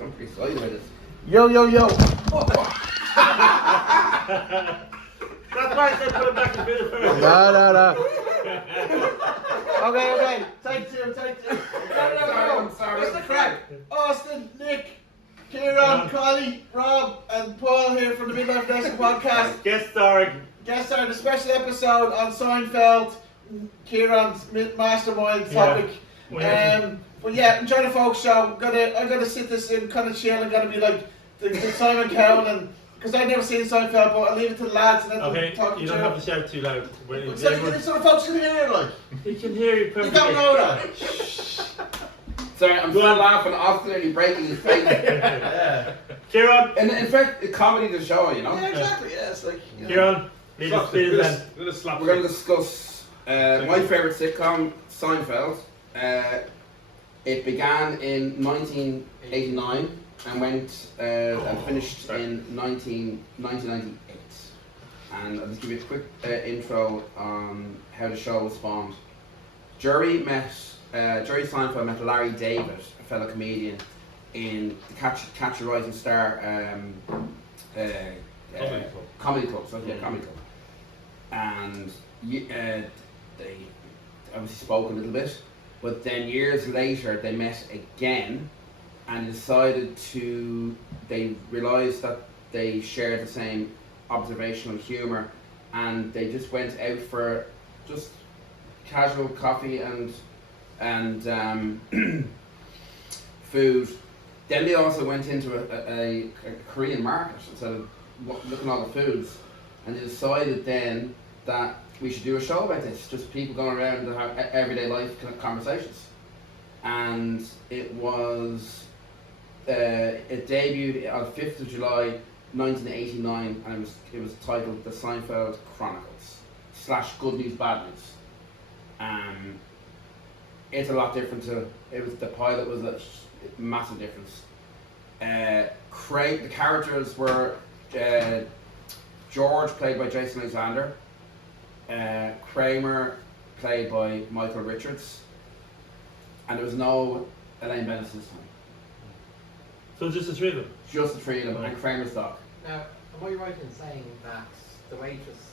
I'm pretty excited about this. Yo. That's why I said put it back in bit first. No. Okay. Take two. I'm sorry. What's the crack? Austin, Nick, Ciaran, Collie, Rob, and Paul here from the Midlife Nation podcast. Guest starring. The special episode on Seinfeld, Ciaran's mastermind topic. But yeah, enjoy the folk show. I'm gonna sit this in kind of chill. I'm gonna be like the Simon Cowell, and because I've never seen Seinfeld, but I'll leave it to the lads and let them talk. You don't have to shout too loud. So the folks can hear, like. He can hear you perfectly. You don't know that. Sorry, I'm still laughing. Austin breaking his face. Yeah. Ciaran. And in fact, it's comedy the show, you know. Yeah, exactly. Yeah, it's like. Ciaran. We're going to discuss my favourite sitcom, Seinfeld. It began in 1989 and went and finished in 1998. And I'll just give you a quick intro on how the show was spawned. Jerry Seinfeld met Larry David, a fellow comedian, in the Catch a Rising Star comedy club. Comedy club. And they obviously spoke a little bit, but then years later they met again and they realised that they shared the same observational humour, and they just went out for just casual coffee and food. Then they also went into a Korean market instead of looking at all the foods, and they decided then that we should do a show about this, just people going around and have everyday life conversations. And it debuted on 5th of July 1989, and it was titled The Seinfeld Chronicles / Good News Bad News. It's a lot different the pilot was a massive difference. The characters were George, played by Jason Alexander, Kramer, played by Michael Richards, and there was no Elaine Bennett this time. So just the three of them? Just the three of them, and Kramer's dog. Now, am I right in saying that the waitress,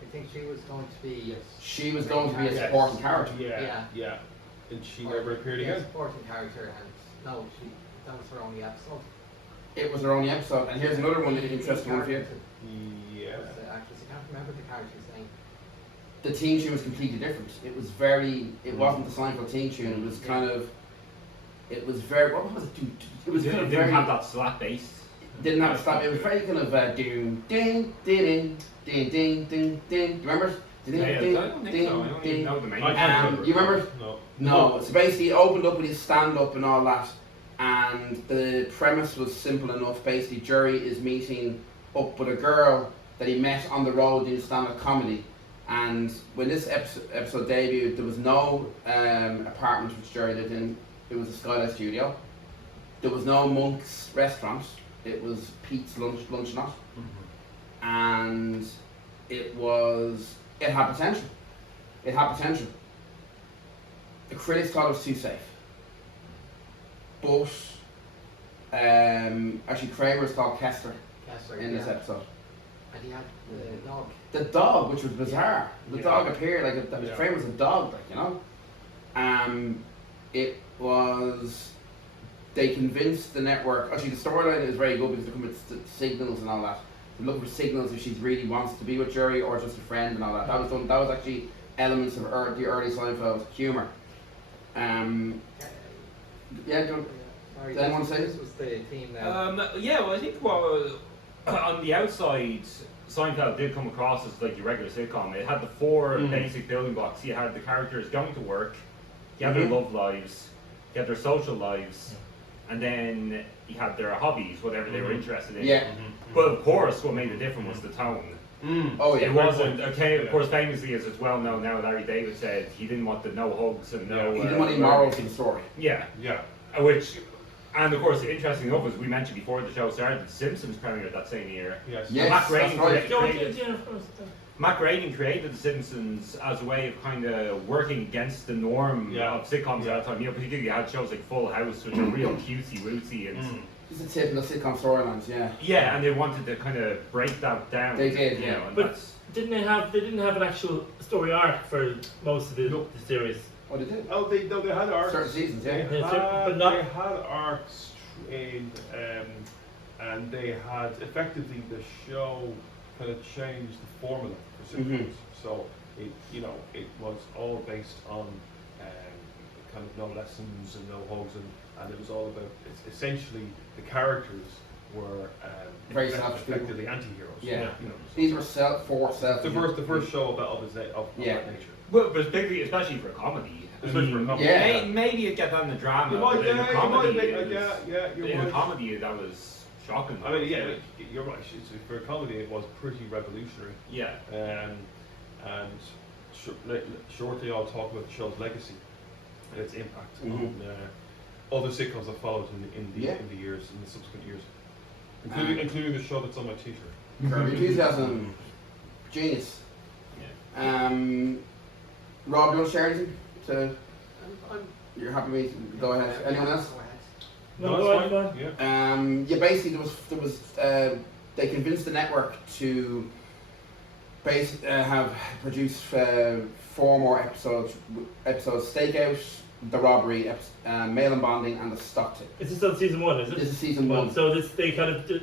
I think she was going to be... She was going to be a supporting character. Yeah. And she never appeared again? Supporting character, and no, that was her only episode. It was her only episode, and here's another one, interesting one for you. Yeah. Was the actress, I can't remember the character's name. The theme tune was completely different. It wasn't the Seinfeld theme tune, it was kind of, what was it? It was kind of didn't have that slap bass. Didn't have a slap, it was very kind of doom, ding, ding, ding, ding, ding, ding. Do you remember? I don't think so. I don't even know the main. You remember? No. So basically it opened up with his stand-up and all that, and the premise was simple enough. Basically, Jerry is meeting up with a girl that he met on the road doing stand-up comedy, and when this episode debuted, there was no apartment which Jerry lived in. It was a skylight studio. There was no Monk's restaurant. It was Pete's luncheonette, and it had potential. The critics thought it was too safe. But actually Kramer's called Kester in this episode. And he had the dog. The dog, which was bizarre. The dog appeared like Kramer's a dog, like, you know. It was. They convinced the network. Actually, the storyline is very good because they're coming with signals and all that. They're looking for signals if she really wants to be with Jerry or just a friend and all that. That was actually elements of the early Seinfeld humour. Sorry, does anyone say this was the theme now? Well, I think on the outside, Seinfeld did come across as like your regular sitcom. It had the four basic building blocks. You had the characters going to work, you had their love lives, you had their social lives, and then you had their hobbies, whatever they were interested in. But of course, what made it different was the tone. Oh yeah. It wasn't okay. Of course, famously, as it's well known now, Larry David said he didn't want the no hugs and no. He didn't want any morals in the story. Yeah. Which And of course, interesting enough, as we mentioned before the show started, The Simpsons premiered that same year. Yes. Yes, Matt Groening that's right. created, Matt Groening created The Simpsons as a way of kind of working against the norm of sitcoms at that time. You know, particularly you had shows like Full House, which are real cutesy wootsy and It's a typical sitcom storylines, yeah. yeah, and they wanted to kind of break that down. They did, you yeah. know, and But that's, didn't they have an actual story arc for most of the series? Oh, they did. Oh, they had arcs. Certain seasons, They yeah. had, But not- they had arcs in, and they had effectively the show kind of changed the formula for sitcoms. So it was all based on kind of no lessons and no hugs, and it was all about essentially the characters were Very selfish people. effectively anti-heroes. Yeah. You know, These were self. the first show of that nature. but particularly, especially for comedy. Especially for comedy. Yeah. Maybe you get that in the drama, You might, but in a yeah, comedy, you might it was- you're in right. a comedy that was shocking. I mean, yeah, you're right. For a comedy, it was pretty revolutionary. Yeah. And shortly I'll talk about the show's legacy and its impact on other sitcoms that followed in the subsequent years, including the show that's on my T-shirt. Kirby 2000, genius. Rob, you want to share anything? So you're happy with me? Go ahead. Anyone else? No, it's go fine. on. Yeah. Yeah, basically there was they convinced the network to have produced 4 more episodes: Stakeout, The Robbery, Mail and Bonding, and The Stock Tip. Is this on season 1? Is it? This is season 1. So they kind of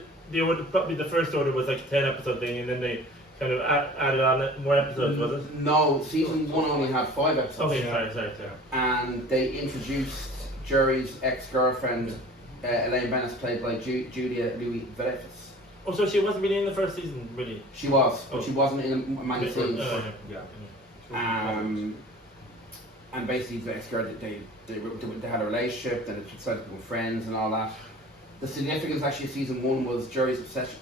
probably the first order was like a 10 episode thing, and then they kind of added on more episodes, was it? No, season 1 only had 5 episodes. Okay, sorry. And they introduced Jerry's ex-girlfriend, Elaine Bennis, played by Julia Louis-Dreyfus. Oh, so she wasn't really in the first season, really? She was, but she wasn't in many scenes. Yeah. And basically the ex-girl, they had a relationship, then they started to become friends and all that. The significance actually of season 1 was Jerry's obsession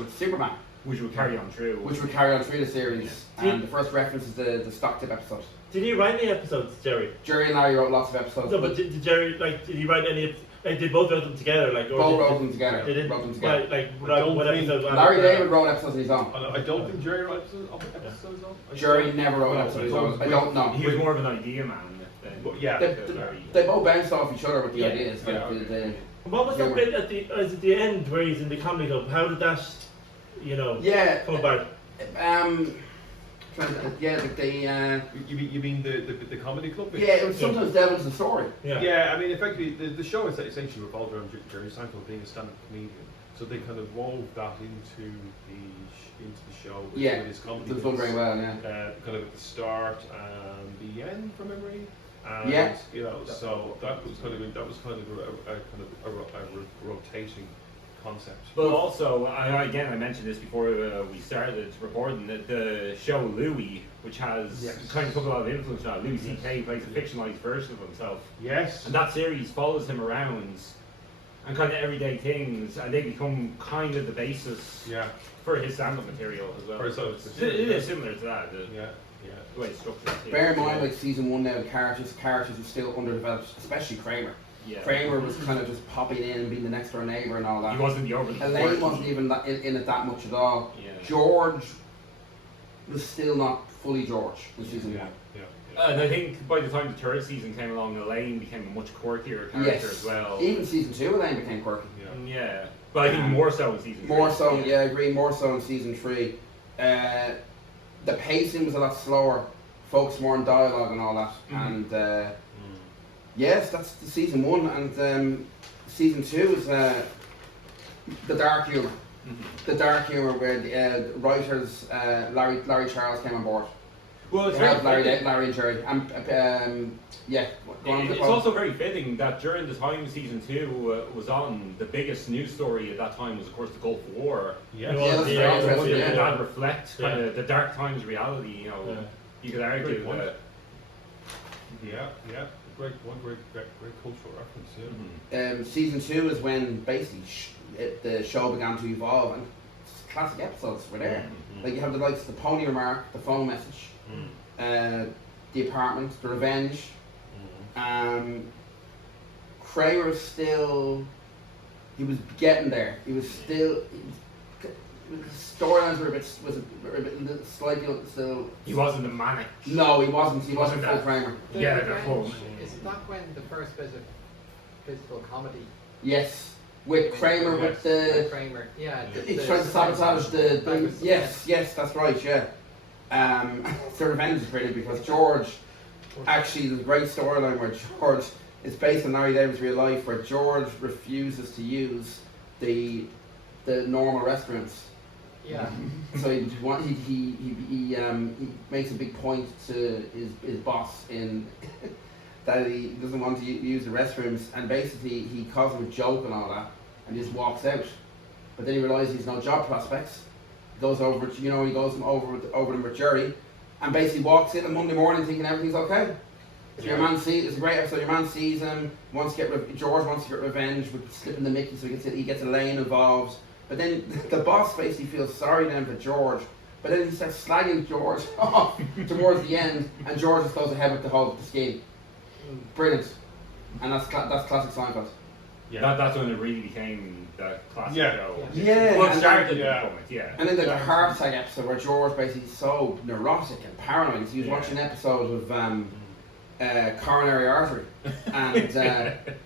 with Superman, Which would carry on through. which would carry on through the series. Yeah. And the first reference is the Stock Tip episode. Did he write any episodes, Jerry? Jerry and Larry wrote lots of episodes. No, but did Jerry, did he write any, did both write them together? Like, or Both did- wrote them together. They didn't, Wrote them together. what think- episode? Larry David wrote episodes on his own. I don't think Jerry wrote episodes on. Jerry never wrote episodes on his own. I don't know. He was more of an idea man than Yeah. They both bounced off each other with the Yeah. ideas. Yeah. What was that Humor. bit at the end where he's in the comedy club? How did that, Yeah. come about? You mean the comedy club? Yeah, it was sometimes devil into the story. Yeah, I mean, effectively, the show is essentially revolved around Jerry Seinfeld being a stand-up comedian. So they kind of wove that into the show with his comedy. it was done very well, yeah. Kind of at the start and the end, from memory. And, Yeah. So that was kind of a rotating concept. But also, I mentioned this before we started recording, that the show Louis, which has kind of took a lot of influence now. Louis C.K. plays a fictionalized version of himself. Yes. And that series follows him around and kind of everyday things, and they become kind of the basis for his stand-up material as well. So It is similar to that, the Yeah. way it's structured. Bear in mind, like season 1 now, the characters are still underdeveloped, especially Kramer. Yeah. Kramer was kind of just popping in and being the next door neighbour and all that. He wasn't the over. Elaine wasn't even in it that much at all. Yeah. George was still not fully George in season 1. And I think by the time the third season came along, Elaine became a much quirkier character as well. Even season 2, Elaine became quirky. Yeah, but I think more so in season 3. More so, I agree, more so in season 3. The pacing was a lot slower, focused more on dialogue and all that. And yes, that's the season 1. And season 2 is the dark humour. The dark humour where the writers, Larry Charles came on board. Well, it's They helped very Larry and Jerry. Go on. It's also very fitting that during the time season 2 was on, the biggest news story at that time was, of course, the Gulf War. Yes. Yeah, that's very interesting, And yeah. that reflects kind of the dark times reality. You could argue Great point. that. Great cultural reference. Season 2 is when basically the show began to evolve, and classic episodes were there. Like you have the likes of the Pony Remark, the Phone Message, the Apartment, the Revenge, Kramer was still, he was getting there. He was still, the storylines were a bit slightly still. He wasn't a manic. No, he wasn't. He wasn't full that. Kramer. Yeah, The they're Revenge, full. is that when the first bit of physical comedy? Yes, with Kramer with the. Kramer, yeah. He's trying to sabotage the yes, that's right, yeah. The Revenge is brilliant because George, actually there's a great storyline where George, it's based on Larry David's real life, where George refuses to use the normal restrooms. Yeah. So he makes a big point to his boss in that he doesn't want to use the restrooms, and basically he calls him a joke and all that, and just walks out. But then he realises he's no job prospects. He goes over, he goes over them with Jerry, and basically walks in on Monday morning thinking everything's okay. So your man sees, it's a great episode. Your man sees him, George wants to get revenge with slipping the Mickey, so he gets Elaine involved. But then the boss basically feels sorry then for George. But then he starts slagging George off towards the end, and George just goes ahead with the scheme. Brilliant, and that's classic Seinfeld. Yeah, that's when it really became the classic show. Yeah, Well, it and started then- from it, yeah. And then the heart attack episode where George basically is so neurotic and paranoid. So he was watching an episode of coronary artery, and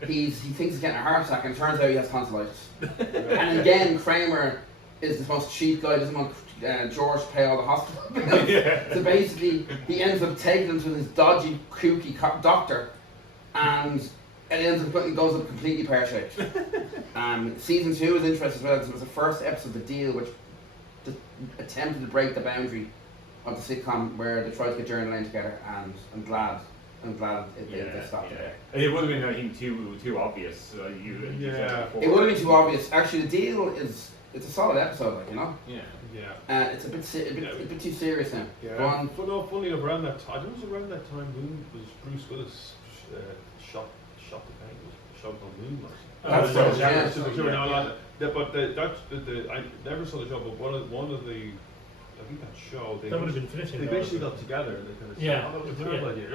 he thinks he's getting a heart attack, and it turns out he has tonsillitis. And again, Kramer is the most cheap guy. Doesn't want George to pay all the hospital bills. So basically, he ends up taking him to this dodgy, kooky doctor, and it goes up completely pear-shaped. Season 2 is interesting as well because it was the first episode of The Deal, which attempted to break the boundary of the sitcom where they tried to get Jerry and Elaine together, and I'm glad they stopped it. It would have been, I think, too obvious. You said before. It would have been too obvious. Actually, The Deal it's a solid episode, like, Yeah. it's a bit too serious now. Yeah. Go on. But no, funny enough, around that time, I think it was around that time was Bruce Willis shot the paint, shot on Moonlight. That's right, right, yeah. I never saw the show, but one of the, I think that show, That would have been finishing. they though, basically wasn't got together and they kind of said, Yeah. oh, that was a terrible idea.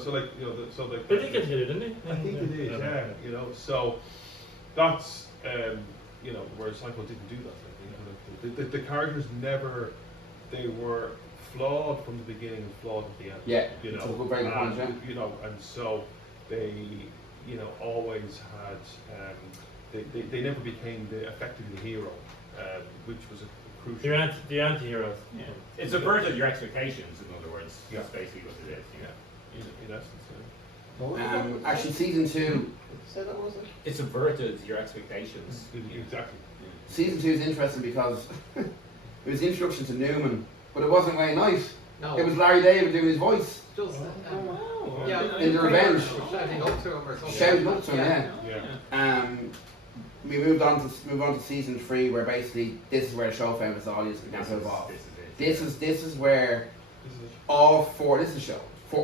So like, it? They did get together, didn't they? I think it is, yeah. So that's where Seinfeld didn't do that. The characters never, they were flawed from the beginning and flawed at the end. Yeah, It's a very good point, yeah. And so they, always had, they never became effectively the hero, which was a crucial. The anti-heroes. Yeah. It's averted your expectations, in other words. Yeah. That's basically what it is. In essence, Actually, season 2. Say that was it? It's averted your expectations. Exactly. Season 2 is interesting because it was the introduction to Newman, but it wasn't Wayne Knight. No. It was Larry David doing his voice. Just, Oh, yeah, In The Revenge. shouting up to him or something. Shouted up to him, Yeah. yeah. We move on to season 3, where basically this is where the show found its audience and began to evolve. This is where all four. This is the show.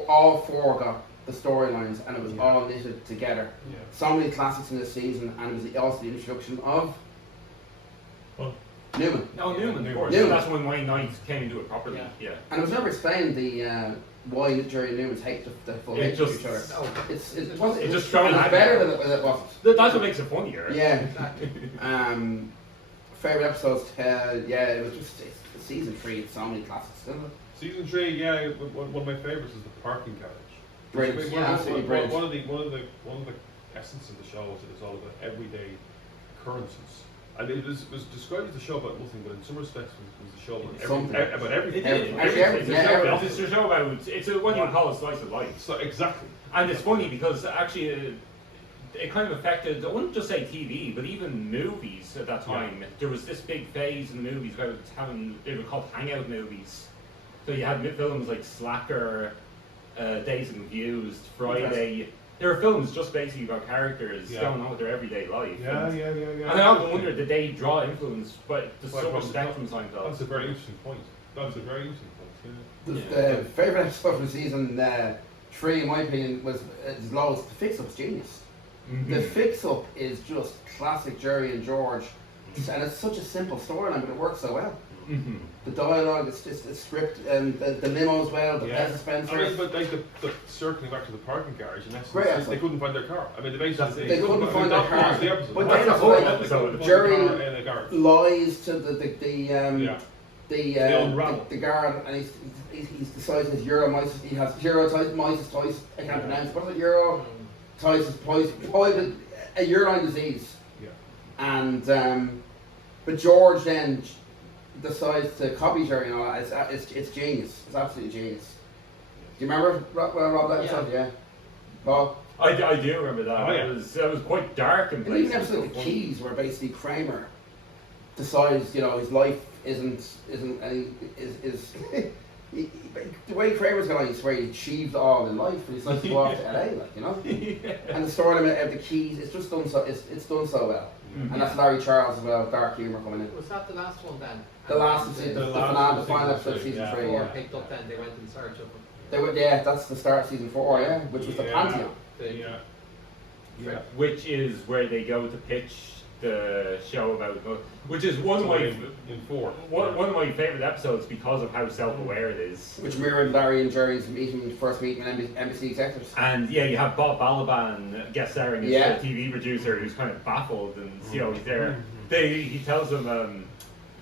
All four got the storylines, and it was all knitted together. Yeah. So many classics in this season, and it was also the introduction of Newman. Oh, Newman, of course. Newman. That's when Wayne Knight came into it properly. Yeah. And it was never explained why Jerry and Newman's hate the full hate of just- each other. No. It just thrown was at better you. than it wasn't. That's what makes it funnier. Yeah. Exactly. Favorite episodes? It was just season 3. It's so many classics, isn't it? Season 3, one of my favorites is the parking garage. Brilliant. Yeah, Absolutely brilliant. One of the essence of the show is that it's all about everyday occurrences. And it was described as a show about nothing, but in some respects it was a show Something. about everything. It's a show about, it's what you would call a slice of life. So exactly. And it's funny because actually it kind of affected, I wouldn't just say TV, but even movies at that time. There was this big phase in movies where they were called hangout movies. So you had films like Slacker, Days and Confused, Friday. There were films just basically about characters going on with their everyday life. Yeah. And I often wonder, did they draw influence to some extent from Seinfeld? That's a very interesting point. Yeah. The favourite episode from season 3, in my opinion, was Lois. The Fix Up's genius. Mm-hmm. The Fix Up is just classic Jerry and George. and it's such a simple storyline, but it works so well. Mm-hmm. The dialogue, it's script, and the limo as well, the Yeah. Pez dispenser. I mean, but like the circling back to the parking garage, in essence, Great they episode. couldn't find their car. I mean, they basically They couldn't find their car. The episode. But That's then the whole it's like episode. Jerry In a garage. lies to Yeah. unravel. the guard, and he's decided his Euromyces. He has Euromyces twice. I can't pronounce. What is it? Euromyces poison, a urine disease. Yeah. And but George then decides to copy Jerry and all that. It's genius. It's absolutely genius. Do you remember Rob that episode? Yeah. Paul? I do remember that. Oh, yeah. It was quite dark and And even places. episode The Keys, where basically Kramer decides, his life isn't the way Kramer's going, he's where he achieved all in life, and he's like to go off to LA, And the story of The Keys, it's just done so. It's done so well, and that's Larry Charles as well. Dark humor coming in. Was that the last one then? The last is the final episode of season 3. Yeah. Picked up then, they went in search of him. They were, yeah, that's the start of season 4. Yeah, which was the Yeah. Pantheon. Yeah. Yeah. Which is where they go to pitch the show about, which is one of my in 4. one of my favorite episodes because of how self-aware it is. Which mirrored Larry and Jerry's first meeting with NBC executives. And yeah, you have Bob Balaban guest starring as Yeah. the TV producer who's kind of baffled and he's there. He tells him,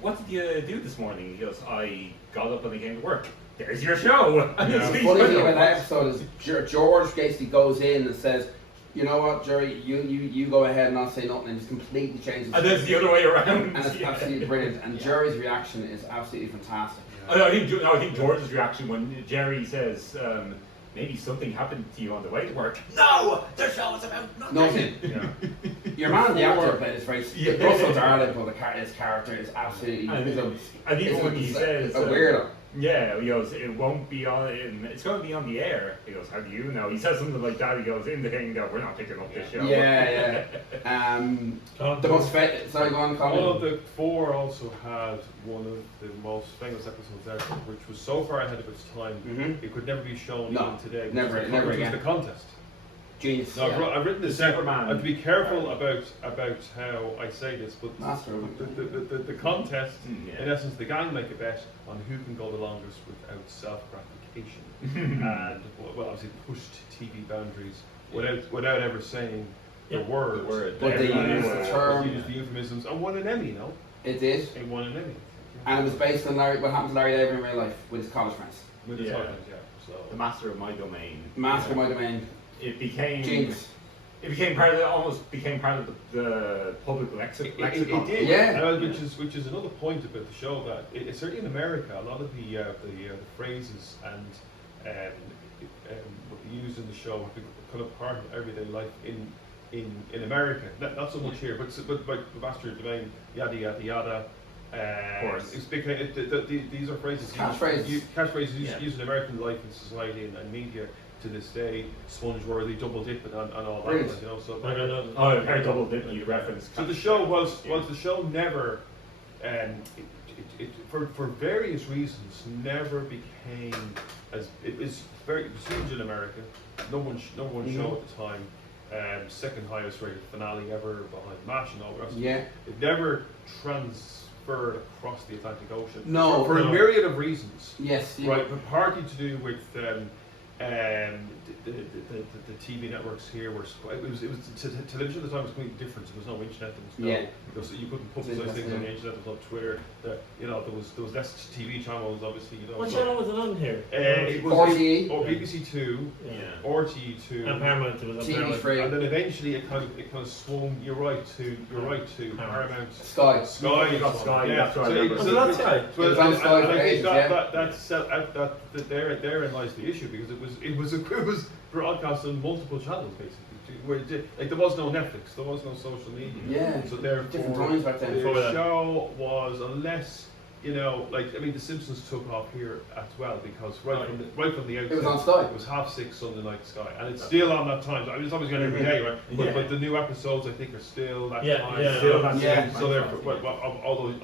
"What did you do this morning?" He goes, "I got up and I came to work." There's your show. And Yeah. The he's funny kind thing of, about that episode is George basically goes in and says, "You know what, Jerry, you go ahead and I'll say nothing," and just completely changes. and then it's the other way around. And it's Yeah. absolutely brilliant. And Jerry's reaction is absolutely fantastic. I think George's reaction when Jerry says, "Maybe something happened to you on the way to work." No, the show is about nothing. Nothing. Yeah. Your man, the actor, played his very. Yeah. Russell Darling, his character is absolutely. And even when he says a weirdo. Yeah, he goes, "It won't be on. It's going to be on the air." He goes, "How do you know?" He says something like that. He goes, indicating that we're not picking up this show. Yeah. The most sorry, go on, Colin. All of the 4 also had one of the most famous episodes ever, which was so far ahead of its time, it could never be shown No, even today. never Which was again. the contest. Genius. Now, Yeah. I've written this down. Superman. I have to be careful about how I say this, but Mastermind. the contest, Yeah. in essence, the gang make a bet on who can go the longest without self-gratification, and well, obviously pushed TV boundaries without ever saying the word. The word. But they Everybody used was- the term. They used the euphemisms and won an Emmy. It did. It won an Emmy. And it was based on what happened to Larry David in real life with his college friends. With the Yeah. Titans, yeah. So. The master of my domain. Master of my domain. It became Genius. It became part of almost became part of the public lexicon. It did, Yeah. which is another point about the show that it's certainly in America a lot of the phrases and what they use in the show have become kind of part of everyday life in America. Not so much here, but master of domain, yada yada yada. Of course. It's these are phrases. Catchphrases. Catchphrases Yeah. used in American life and society and media to this day. Sponge-worthy, double dip, and all that. Brilliant. So. Oh, I've heard double dip you reference. So the show was the show never, for various reasons, never became as it was huge in America. No one show at the time. Second highest rated finale ever behind MASH and all the rest. Of Yeah. it never transferred across the Atlantic Ocean. No. for a myriad of reasons. Yes. Yeah. Right, but partly to do with the TV networks here were television at the time was completely different. There was no internet. There was you couldn't publicize things on the internet. There was no Twitter. There was less TV channels. Obviously, What channel was it on here? It was RTE. or BBC Two, Yeah. RTE2, And Paramount, it was on Paramount. TV3. and then eventually it kind of swung. You're right to Paramount. Sky. Sky, You got Sky, yeah. that's what I remember. Was it on Sky? It was on Sky for ages, therein lies the issue because it was broadcast on multiple channels basically. Where there was no Netflix, there was no social media. Yeah. So Different therefore, times back then. the show was unless. The Simpsons took off here as well because right from the outset, It was on Sky. It was 6:30 Sunday night Sky, and it's still on that time. I mean, it's obviously on every day, right? But the new episodes, I think, are still that time. Yeah. Still that Yeah. same So time. therefore,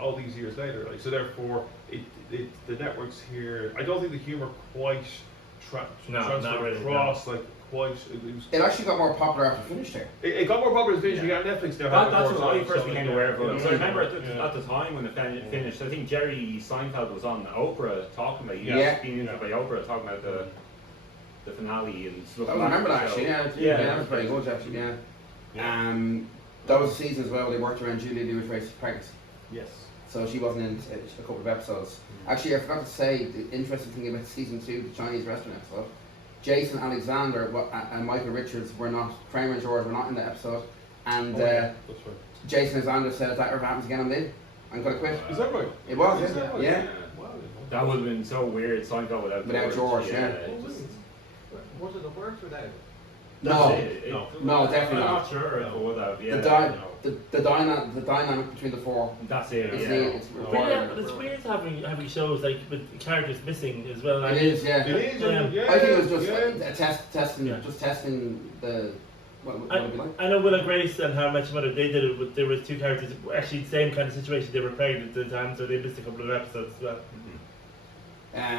all these years later, so therefore, the networks here. I don't think the humor quite No, not transferred really, across quite. It actually got more popular after it finished there. It got more popular than you got Netflix now. That's when I first became aware of it. Yeah. So I remember at the time when it finished, I think Jerry Seinfeld was on Oprah talking about it. Being interviewed by Oprah talking about the finale and stuff. I remember that actually. Yeah, that was very good actually. Yeah. That was a season as well. They worked around Julia Louis-Dreyfus' pregnancy. Yes. So she wasn't in a couple of episodes. Actually, I forgot to say the interesting thing about season 2, the Chinese restaurant episode. Jason Alexander and Michael Richards were not. Kramer and George were not in the episode, and That's right. Jason Alexander said, "If that ever happens again, I'm leaving. I'm gonna quit." Is that right? It was, Is that right? yeah. Wow. That would have been so weird. Seinfeld without George, yeah. it just- Would it have worked without it? No, No. definitely I'm not. not sure if it would have. Yeah. The dynamic between the four. That's it. Is Yeah. it's But yeah, required. but it's weird having shows like with characters missing as well. It is, yeah. It is. Yeah. I think it was just yeah. testing, Yeah. just testing the what it'd be like. I know Will and Grace and How I Met Your Mother, they did it with, there was two characters, actually the same kind of situation, they were pregnant at the time, so they missed a couple of episodes as well.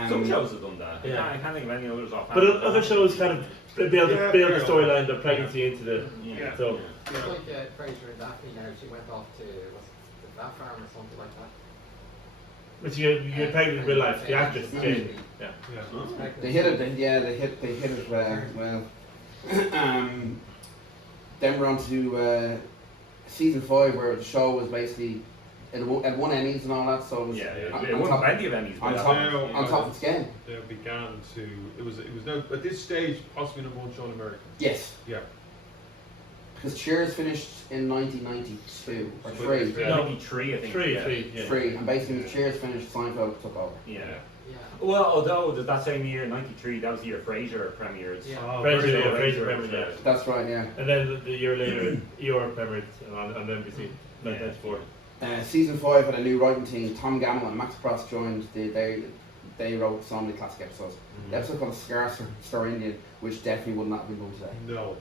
Some shows have done that. Yeah. I can't think of any others offhand. But other shows kind of build the storyline of pregnancy into the, Yeah. so. It's like Fraser and Daphne now, she went off to, was it the Bat Farm or something like that? But you get pregnant in real life, the actress, Jane. Yeah. Yeah. They hit it. They hit it well. Then we're on to season 5, where the show was basically it won Emmys and all that. So it was It won plenty of Emmys. on top of its game. They began to. It was now at this stage possibly number one show in America. Yes. Yeah. Because Cheers finished in 1992 or So 3. it's, No. 93, I think. Three, yeah. 3, and basically when Cheers finished, Seinfeld took over. Yeah. Yeah. Well, although that same year, 93, that was the year Frasier premiered. Yeah. Oh, Frasier, very Frasier good. premiered, yeah. That's right, yeah. And then the year later, ER premiered on NBC, 1994. Season 5 had a new writing team. Tom Gamble and Max Pross joined. They wrote so many classic episodes. The episode called Scar Star Indian, which definitely would not have been done today. No.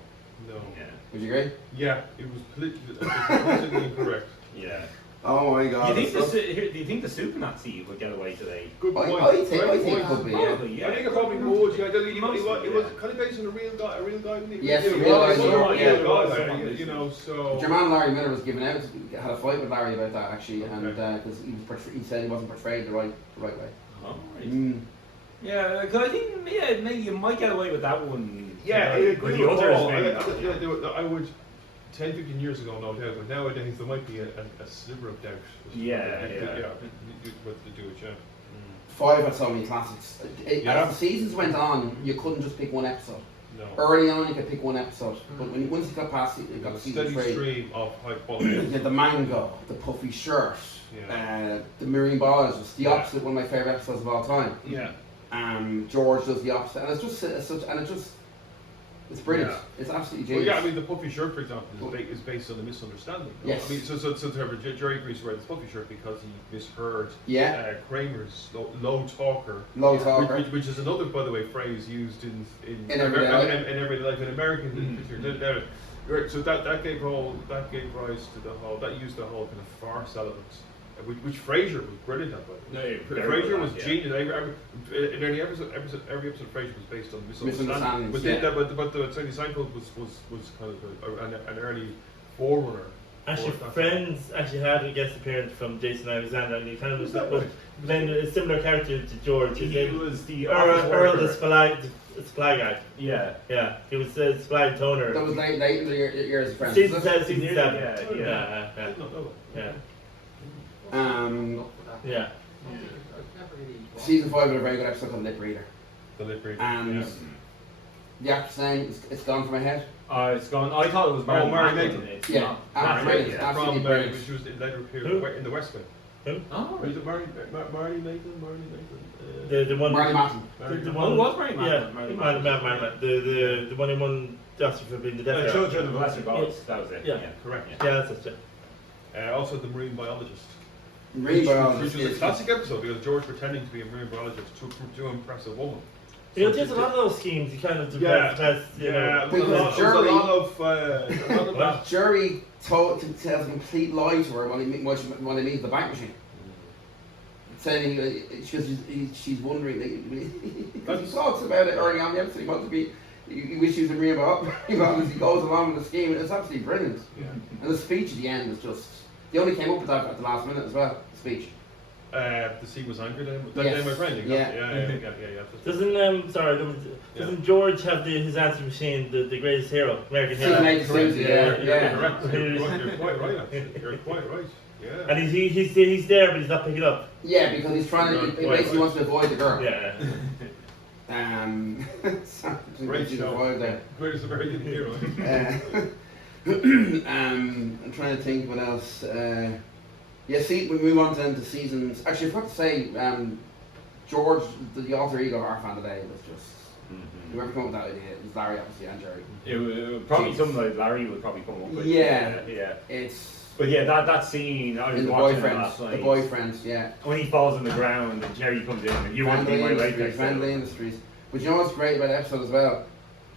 Yeah. Would you agree? Yeah, it was completely incorrect. Yeah. Oh my god. Do you think the Super Nazi would get away today? Good I point. think Great it point. could be, yeah. Probably, yeah. I think it probably would. Yeah, it was Yeah. kind of based on a real guy. Wasn't it? Yes, Yeah, a real guy, yeah, yeah. guy, you know. So. Your man Larry Miller was given out. Had a fight with Larry about that actually, and Okay. because he said he wasn't portrayed the right way. Oh, right. Yeah, because I think maybe you might get away with that one. Yeah, with the others maybe. I would 10, 15 years ago, no doubt, but nowadays there might be a sliver of doubt. Yeah. What to do it, yeah. 5 had so many classics. Yeah. As the seasons went on, you couldn't just pick one episode. No. Early on, you could pick one episode, but once you got past, you got A to season steady 3. stream of high You quality. had the mango, the puffy shirt, Yeah. the marine biologist, the opposite. One of my favorite episodes of all time. Yeah. George does the opposite, and it's brilliant. Yeah. It's absolutely Well, genius. yeah, I mean, the puffy shirt, for example, is based on a misunderstanding. no? Yes. I mean, so Jerry agrees to wear this puffy shirt because he misheard Yeah. Kramer's low talker. Low talker. Which is another, by the way, phrase used in everyday life. in everyday life in American literature. Right, so that gave rise to the whole, that used the whole kind of farce element, which Frasier was brilliant at. Frasier was genius. In every episode of Frasier was based on misunderstanding. But the Tiny Seinfeld was kind of an early forerunner. Actually, Friends actually had a guest appearance from Jason Alexander, and he kind of was playing a similar character to George. He was the Earl, the supply guy. Yeah. Yeah, he was the supply toner. That was late in the years of Friends. Season 7, season 7. Yeah. I did not know that. Yeah. Season 5 had a very good episode called Lip Reader. The lip reading. And the actor's name, it's gone from my head. It's gone. I thought it was Mary Mary Maitland. Maitland. It's Yeah, not. absolutely. Mary Maitland. Absolutely From brilliant. she was later appeared Who? in the West Wing. Oh, Was it Marty Maitland? The one. Marty Matlin. The Oh, one. it was Mary Yeah, Maitland. Mary Maitland. the one who won the Oscar for being the death guy. Children of Lesser Gods. That was it. Yeah. Correct. Yeah, that's it. Also the marine biologist. Marine Which biologist was a is- classic episode because George pretending to be a marine biologist to impress a woman. You know, there's a lot of those schemes. You kind of Yeah. test, you know. There's a lot of that. Jerry tells a complete lie to her when they leave the bank machine. Saying she's wondering, because he talks about it early on the episode, he You wish he was a real Bob as he goes along with the scheme. It's absolutely brilliant. Yeah. And the speech at the end is just. They only came up with that at the last minute as well. The speech. The sea was anchored in. Yes. My friend. Yeah. Doesn't George have his answer machine, the greatest hero, American Season hero? 8 Susie, yeah. Correct. You're quite right. Actually, you're quite right. Yeah. And he's there, but he's not picking up. Yeah, because he's trying to. He basically wants to avoid the girl. Yeah. Great to show. avoid there. Greatest American hero. I'm trying to think what else. Yeah, see, we move on then to seasons. Actually, I forgot to say, George, the alter ego of our fan today was just. Whoever came up with that idea, it was Larry, obviously, and Jerry. It would probably something like Larry would probably come up with. Yeah. It's. It's But yeah, that scene I was in the watching boyfriends. last night. The boyfriends, yeah. When he falls on the ground and Jerry comes in and you want to be my latex. Friendly Industries. But you know what's great about the episode as well?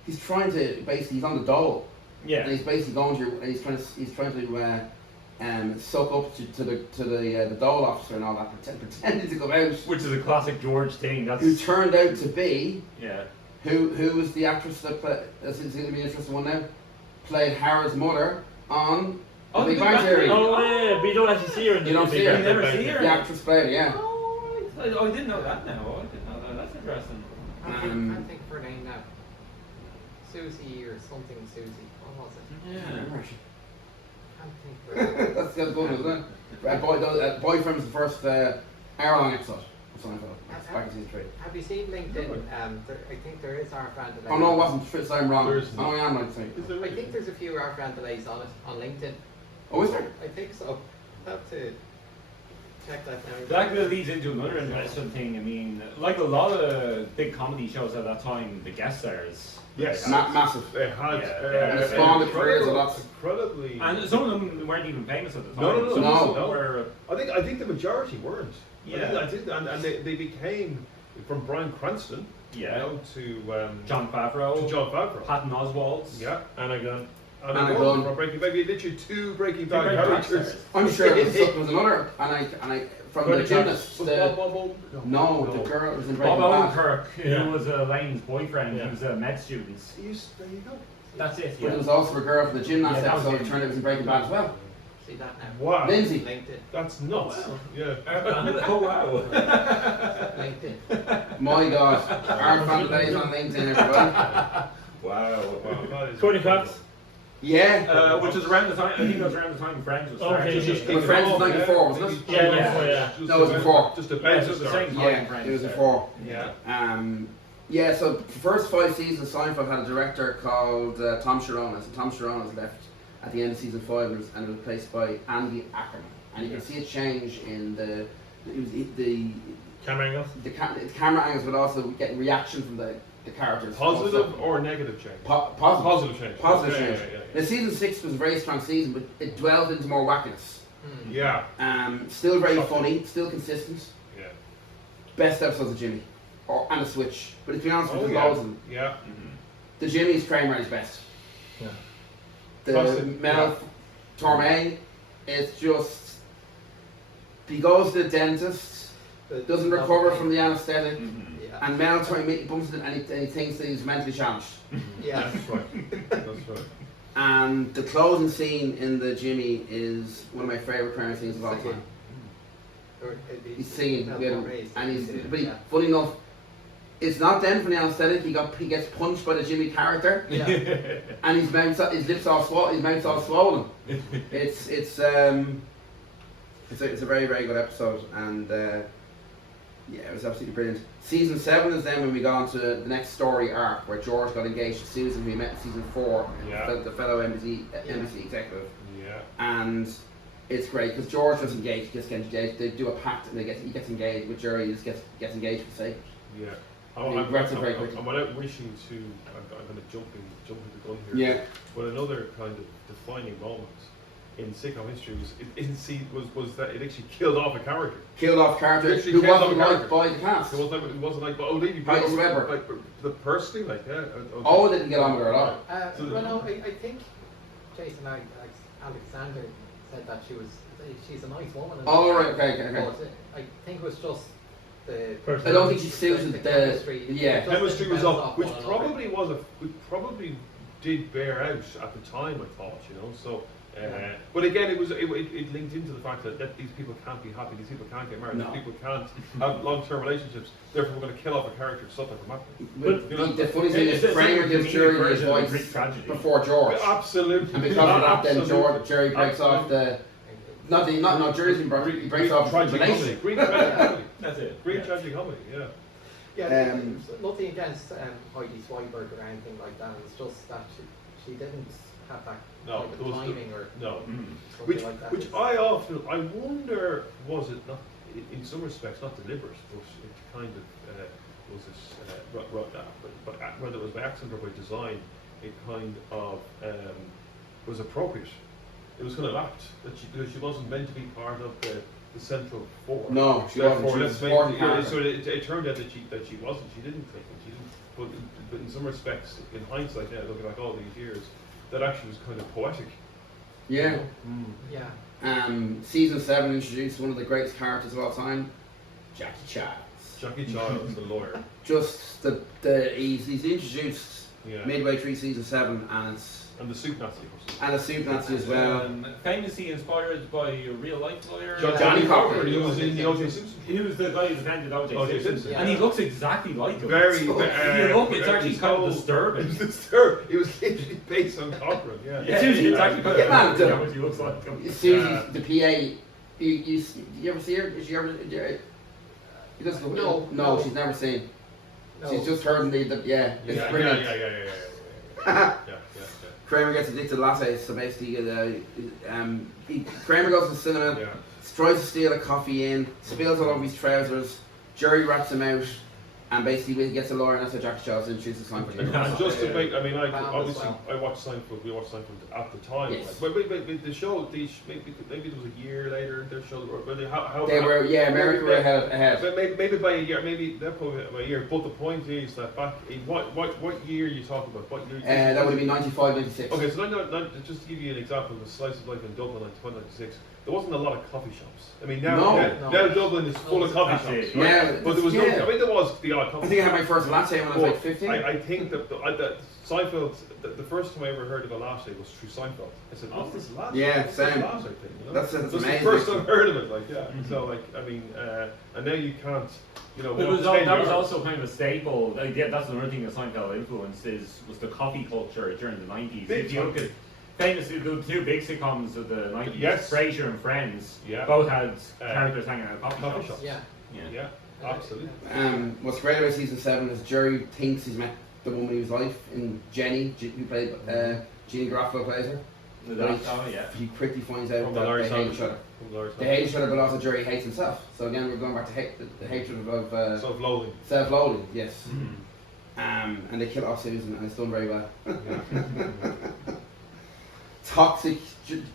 He's trying to basically he's on the dole. Yeah. And he's basically going to and he's trying to suck up to the dole officer and all that, pretending to come out. Which is a classic George thing. That's Who turned out to be yeah. who was the actress that played? This is going to be an interesting one now. Played Howard's mother on The Big Bang Theory. Oh yeah, but you don't actually see her in You don't the see her. You never see her. The actress played her, yeah. Oh, I didn't know that now. I didn't know that. That's interesting. I can't think of her name now. Susie or something Susie. What was it? Yeah. Can't think of her. That's good, isn't it? Boyfriend was the first hour-long episode of Seinfeld. It's back in season 3. Have you seen LinkedIn? I think there is our fan delay. Oh no, it wasn't. Fritz, I'm wrong. There's Oh, I am right to say. Is there I think there's a few our fan delays on it on LinkedIn. Oh, is there? I think so. I'll have to check that now. That kind of leads into another interesting thing. I mean, like a lot of big comedy shows at that time, the guest stars. Yes. Massive. They had Yeah, they spawned the careers of lots. incredibly. And some of them weren't even famous at the time. No. Some of them No. were. I think the majority weren't. Yeah. I think and they became from Bryan Cranston. Yeah. You know, to John Favreau. to John Favreau. Patton Oswalt. Yeah. Anna Gunn. Anna Gunn. From Breaking Bad. You literally two Breaking Bad Breaking Bad characters. stars. I'm sure there was another, and I from the gymnast. Was The, Bob no, the girl was in Breaking Bob Bad. Odenkirk, Yeah. who was Elaine's boyfriend, Yeah. he was a med student. There you go. That's it, But yeah. there was also a girl from the gymnast Yeah, that was episode him. who turned out was in Breaking Bad as well. See that now. Wow. Lindsay. LinkedIn. That's nuts. Oh, wow. Yeah. Oh, wow. LinkedIn. My God, our fan days on LinkedIn, everybody. Wow. Courtney Cox. Yeah. Which was around the time, I think that was around the time Friends was Okay, starting. But Friends was 94, wasn't it? Yeah, 94, yeah. No, it was before. Just a Yeah, basic it was the start. same time Yeah, Friends it was started. before. Yeah. Yeah, so the first 5 seasons, Seinfeld had a director called Tom Sharonas. And Tom Sharonas left at the end of season 5 and was replaced by Andy Ackerman. And you can see a change in the Camera angles. camera angles, but also getting reaction from the characters. Positive or negative change? Positive. Positive change. Positive Okay, change. yeah. Now, season 6 was a very strong season, but it dwelled into more wackiness. Yeah. Still very funny, still consistent. Yeah. Best episodes of Jimmy. And the Switch. But to be honest with you, yeah. loads of them. Yeah. The Jimmy's Kramer is best. Yeah. The Constant, Mel Torme, it's just he goes to the dentist, doesn't recover from the anaesthetic, Yeah. and Mel Torme bumps it and he thinks that he's mentally challenged. Yeah. That's right. That's right. And the closing scene in the Jimmy is one of my favourite Kramer scenes of all time. He's singing, funny enough, it's not then from the anaesthetic. He gets punched by the Jimmy character, Yeah. and his mouth's all swollen. It's a very, very good episode, and yeah, it was absolutely brilliant. Season 7 is then when we got on to the next story arc, where George got engaged to Susan, who we met in season 4, Yeah. the fellow NBC executive, Yeah. and it's great because George doesn't engage, he just gets engaged. They do a pact, and he gets engaged with Jerry. He just gets engaged for the sake. Yeah. He regrets it very quickly. And without wishing to, I'm going to jump the gun here. Yeah. But another kind of defining moment in sitcom history was that it actually killed off a character. Killed off character Literally who killed wasn't off a liked by the cast. It wasn't like, oh, Lady Heidi Sweber. like the personally, like, yeah. Okay. Oh, didn't get on with her at all. Well, no, I think Jason Alexander said that she's a nice woman. Oh, right, okay. But I think it was just the Person. I don't think she suited the chemistry. yeah. Just Chemistry was bounce off, which one another. probably was a, which probably did bear out at the time. I thought, you know. So, but again, it linked into the fact that these people can't be happy. These people can't get married. No. These people can't have long-term relationships. Therefore, we're going to kill off a character to suffer from But The funny thing is, Kramer gives Jerry his voice tragedy. before George, Absolutely. and because of that, then Absolutely. Jerry breaks off the not Jerry's been broken. He breaks off the tragic comedy. relation. Green tragic comedy. That's it. Green Yeah. tragic comedy. Yeah. Yeah, Um, nothing against Heidi Swyberg or anything like that. It's just that she didn't have that No, kind of there was timing or No. Mm. something like that. Which I often, I wonder, was it not, in some respects, not deliberate, but it kind of was this, but whether it was by accident or by design, it kind of was appropriate. It was kind of apt that because she wasn't meant to be part of the central four. No, she Therefore, wasn't. She was let's a make, supporting yeah, character. so it turned out that she wasn't. She didn't click. She didn't. But in some respects, in hindsight, now looking back all these years, that actually was kind of poetic. Yeah. yeah. Season 7 introduced one of the greatest characters of all time, Jackie Childs. Jackie Childs, the lawyer. Just he's introduced Yeah. midway through season 7, And the soup Nazi, of course. and a soup Nazi as well. Famously inspired by a real life lawyer. Johnny Cochran. He was in the O.J. Simpson. He was the guy who defended O.J. O.J. Simpson. Simpson. Yeah. And he looks exactly like him. Very, If you look, it's actually kind of disturbing. It was disturbing. It was literally based on Cochran. Yeah. Yeah, it's actually kind of Yeah, man, disturbing how he looks like him. Susie, Yeah. the PA, you ever see her? Is she ever? You just look, No, no, no. she's never seen. No. She's just heard the yeah. It's Yeah, brilliant. yeah. Kramer gets addicted to lattes, so basically, Kramer goes to the cinema, tries to steal a coffee in, spills all over his trousers. Jerry rats him out, and basically he gets a lawyer, and that's how Jackie Childs introduces Seinfeld. And just to make, I mean, Bam as obviously, well. I watched Seinfeld. We watched Seinfeld at the time. Yes. But the show, maybe it was a year later. Their show, but how They were, America were ahead. But maybe by a year, maybe they're probably by a year. But the point is that back in what year are you talking about? What year? That would have been 95, 96. Okay, so just to give you an example of a slice of life in Dublin in 1996, there wasn't a lot of coffee shops. I mean, now No. Dublin is full of coffee That's shops. it, Right? yeah. But there was no. Yeah. I mean, there was the odd coffee. I think I had my first latte when I was like 15. I think that Seinfeld, the first time I ever heard of a latte was through Seinfeld. I said, what's this latte? Yeah, What's this same. latte thing? You know? That's the amazing. first time I heard of it. Like, yeah. Mhm. So, like, I mean, and now you can't, you know. But walk 10 that was yards. also kind of a staple. Like, yeah, that's another thing that Seinfeld influenced was the coffee culture during the 90s. Big If you look time. at famously the two big sitcoms of the 90s, Yes. Frasier and Friends, Yeah. both had characters hanging out at coffee Coffee shops. shops. Yeah. Yeah, absolutely. What's great about season 7 is Jerry thinks he's met the woman of his life in Jenny, who played Jeannie Garofalo plays her. Oh yeah. He quickly finds out From the that Larry they hate Sanders each other. From the Larry They hate each other, but also Jerry hates himself. So again, we're going back to the hatred of Self-loathing. self-loathing. Yes. Mm. And they kill off Susan, and it's done very well. Toxic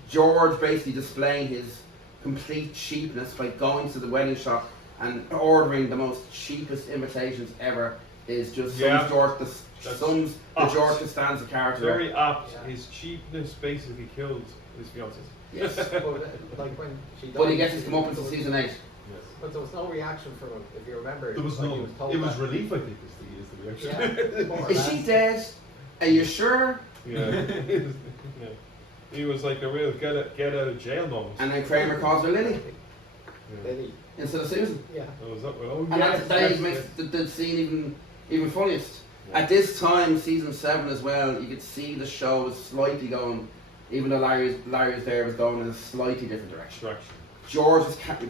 George basically displaying his complete cheapness by going to the wedding shop and ordering the most cheapest invitations ever is just Yeah. sums the apt. George Costanza character. Very apt. Yeah. His cheapness basically killed his fiancée. Yes. But like when she But he died, gets his comeuppance in season 8. Yes. But there was no reaction from him, if you remember. There was when no. he was told It was that. relief, I think, is the reaction. Yeah, more or Is she less. dead? Are you sure? Yeah. Yeah. He was like a real get out of jail moment. And then Kramer calls her Lily Yeah. Lily. instead of Susan. Yeah. Oh, was that, oh, And yes, that yes, makes yes. the scene even funniest. Yeah. At this time, season 7 as well, you could see the show was slightly going, even though Larry was there, was going in a slightly different direction. Distraction.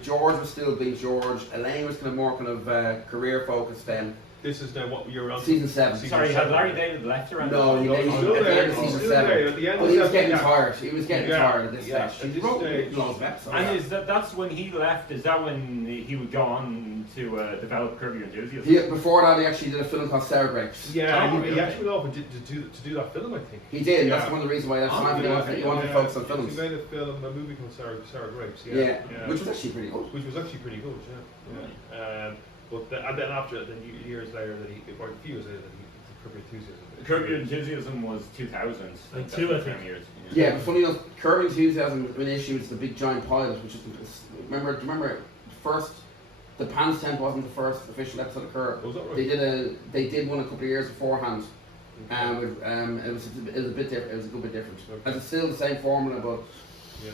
George was still being George. Elaine was kind of more career focused then. This is now what you're on. Season 7. Season Sorry, had 7. Larry David left around? No, he No, he's at still the there. end of He's season still 7. there. At the end But of he was 7, getting yeah. tired. He was getting Yeah. tired at this Yeah. stage. At He this wrote stage. loads of episodes. And that's when he left? Is that when he would go on to develop Curb Your Enthusiasm? Before that, he actually did a film called Sour Grapes. Yeah, Oh, he okay. actually went off and to do that film, I think. He did. Yeah. That's one of the reasons why that's Oh, time yeah, he wanted to focus on films. He made a movie called Sour Grapes. Yeah, Yeah. which was actually pretty good. Which was actually pretty good, yeah. And then after, years later, or a few years later, that he Curb Your Enthusiasm. Curb Your Enthusiasm was 2000. And two, I think. Years. Yeah, but funny enough, Curb Enthusiasm when issued the big giant pilot, which is remember the first The Pants Tent wasn't the first official episode of Curb. Was that right? They did one a couple of years beforehand. It was a bit different. It was a good bit different. Okay. And it's still the same formula, but Yeah.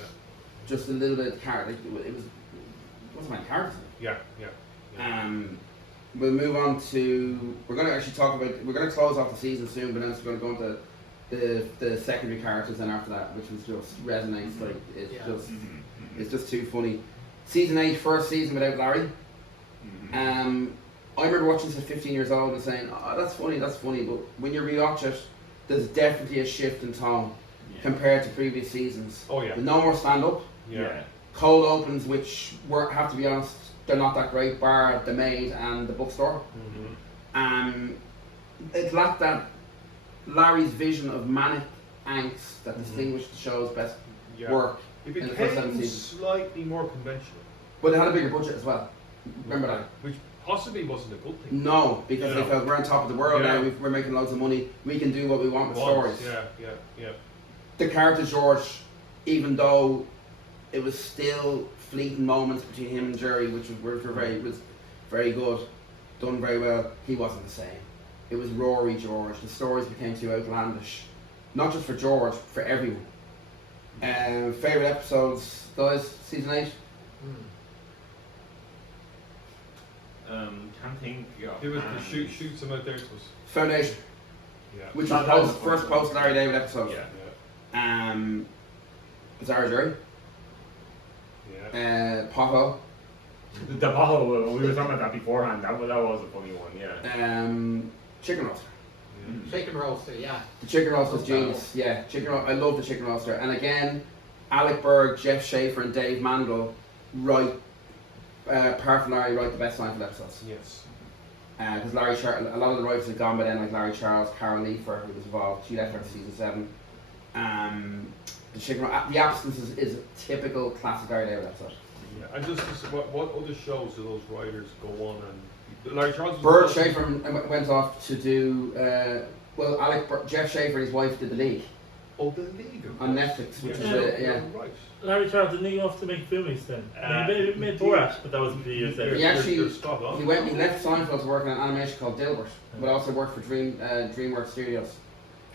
just a little bit character. It wasn't my character. Yeah. We'll move on to. We're going to actually talk about. We're going to close off the season soon, but then we're going to go into the secondary characters, and after that, which was just resonates like it's just too funny. Season 8, first season without Larry. I remember watching this at 15 years old and saying, "Oh, that's funny," but when you rewatch it, there's definitely a shift in tone compared to previous seasons. Oh yeah. There's no more stand up. Yeah. Cold opens, which have to be honest, they're not that great, bar the maid and the bookstore. It lacked that Larry's vision of manic angst that distinguished the show's best work. It in the first 7 became seasons. slightly more conventional. But it had a bigger budget as well. Remember that? Which possibly wasn't a good thing. No, because they felt we're on top of the world Yeah. now, we're making loads of money, we can do what we want with stories. Yeah. The character George, even though it was still fleeting moments between him and Jerry, which was very good, done very well, he wasn't the same. It was Rory George. The stories became too outlandish. Not just for George, for everyone. Favourite episodes, guys, season 8? Can't think. Give it shoot some out there to us. Foundation, Yeah. which That was was first post Larry David episode. Yeah. Bizarre Jerry, Yeah. Pothole, The bottle, we were talking about that beforehand. That was a funny one. Yeah. Chicken roaster. Chicken roaster, yeah. The chicken roaster was Love that genius. Yeah, I love the chicken roaster. And again, Alec Berg, Jeff Schaefer, and Dave Mandel write. Apart from Larry, write the best Seinfeld episodes. Yes. Because a lot of the writers had gone by then, like Larry Charles, Carol Leifer, who was involved. She left after season 7. The absence is a typical classic Larry David episode. Yeah. And just what other shows do those writers go on and Larry Charles? Bert Schaefer went off to do. Jeff Schaefer and his wife did The League Oh, the League on Netflix, which is right. Larry Charles didn't he go off to make movies then? He made Borat, but that was a few years later. He actually You're spot on. he left Seinfeld to work on an animation called Dilbert, but also worked for DreamWorks Studios.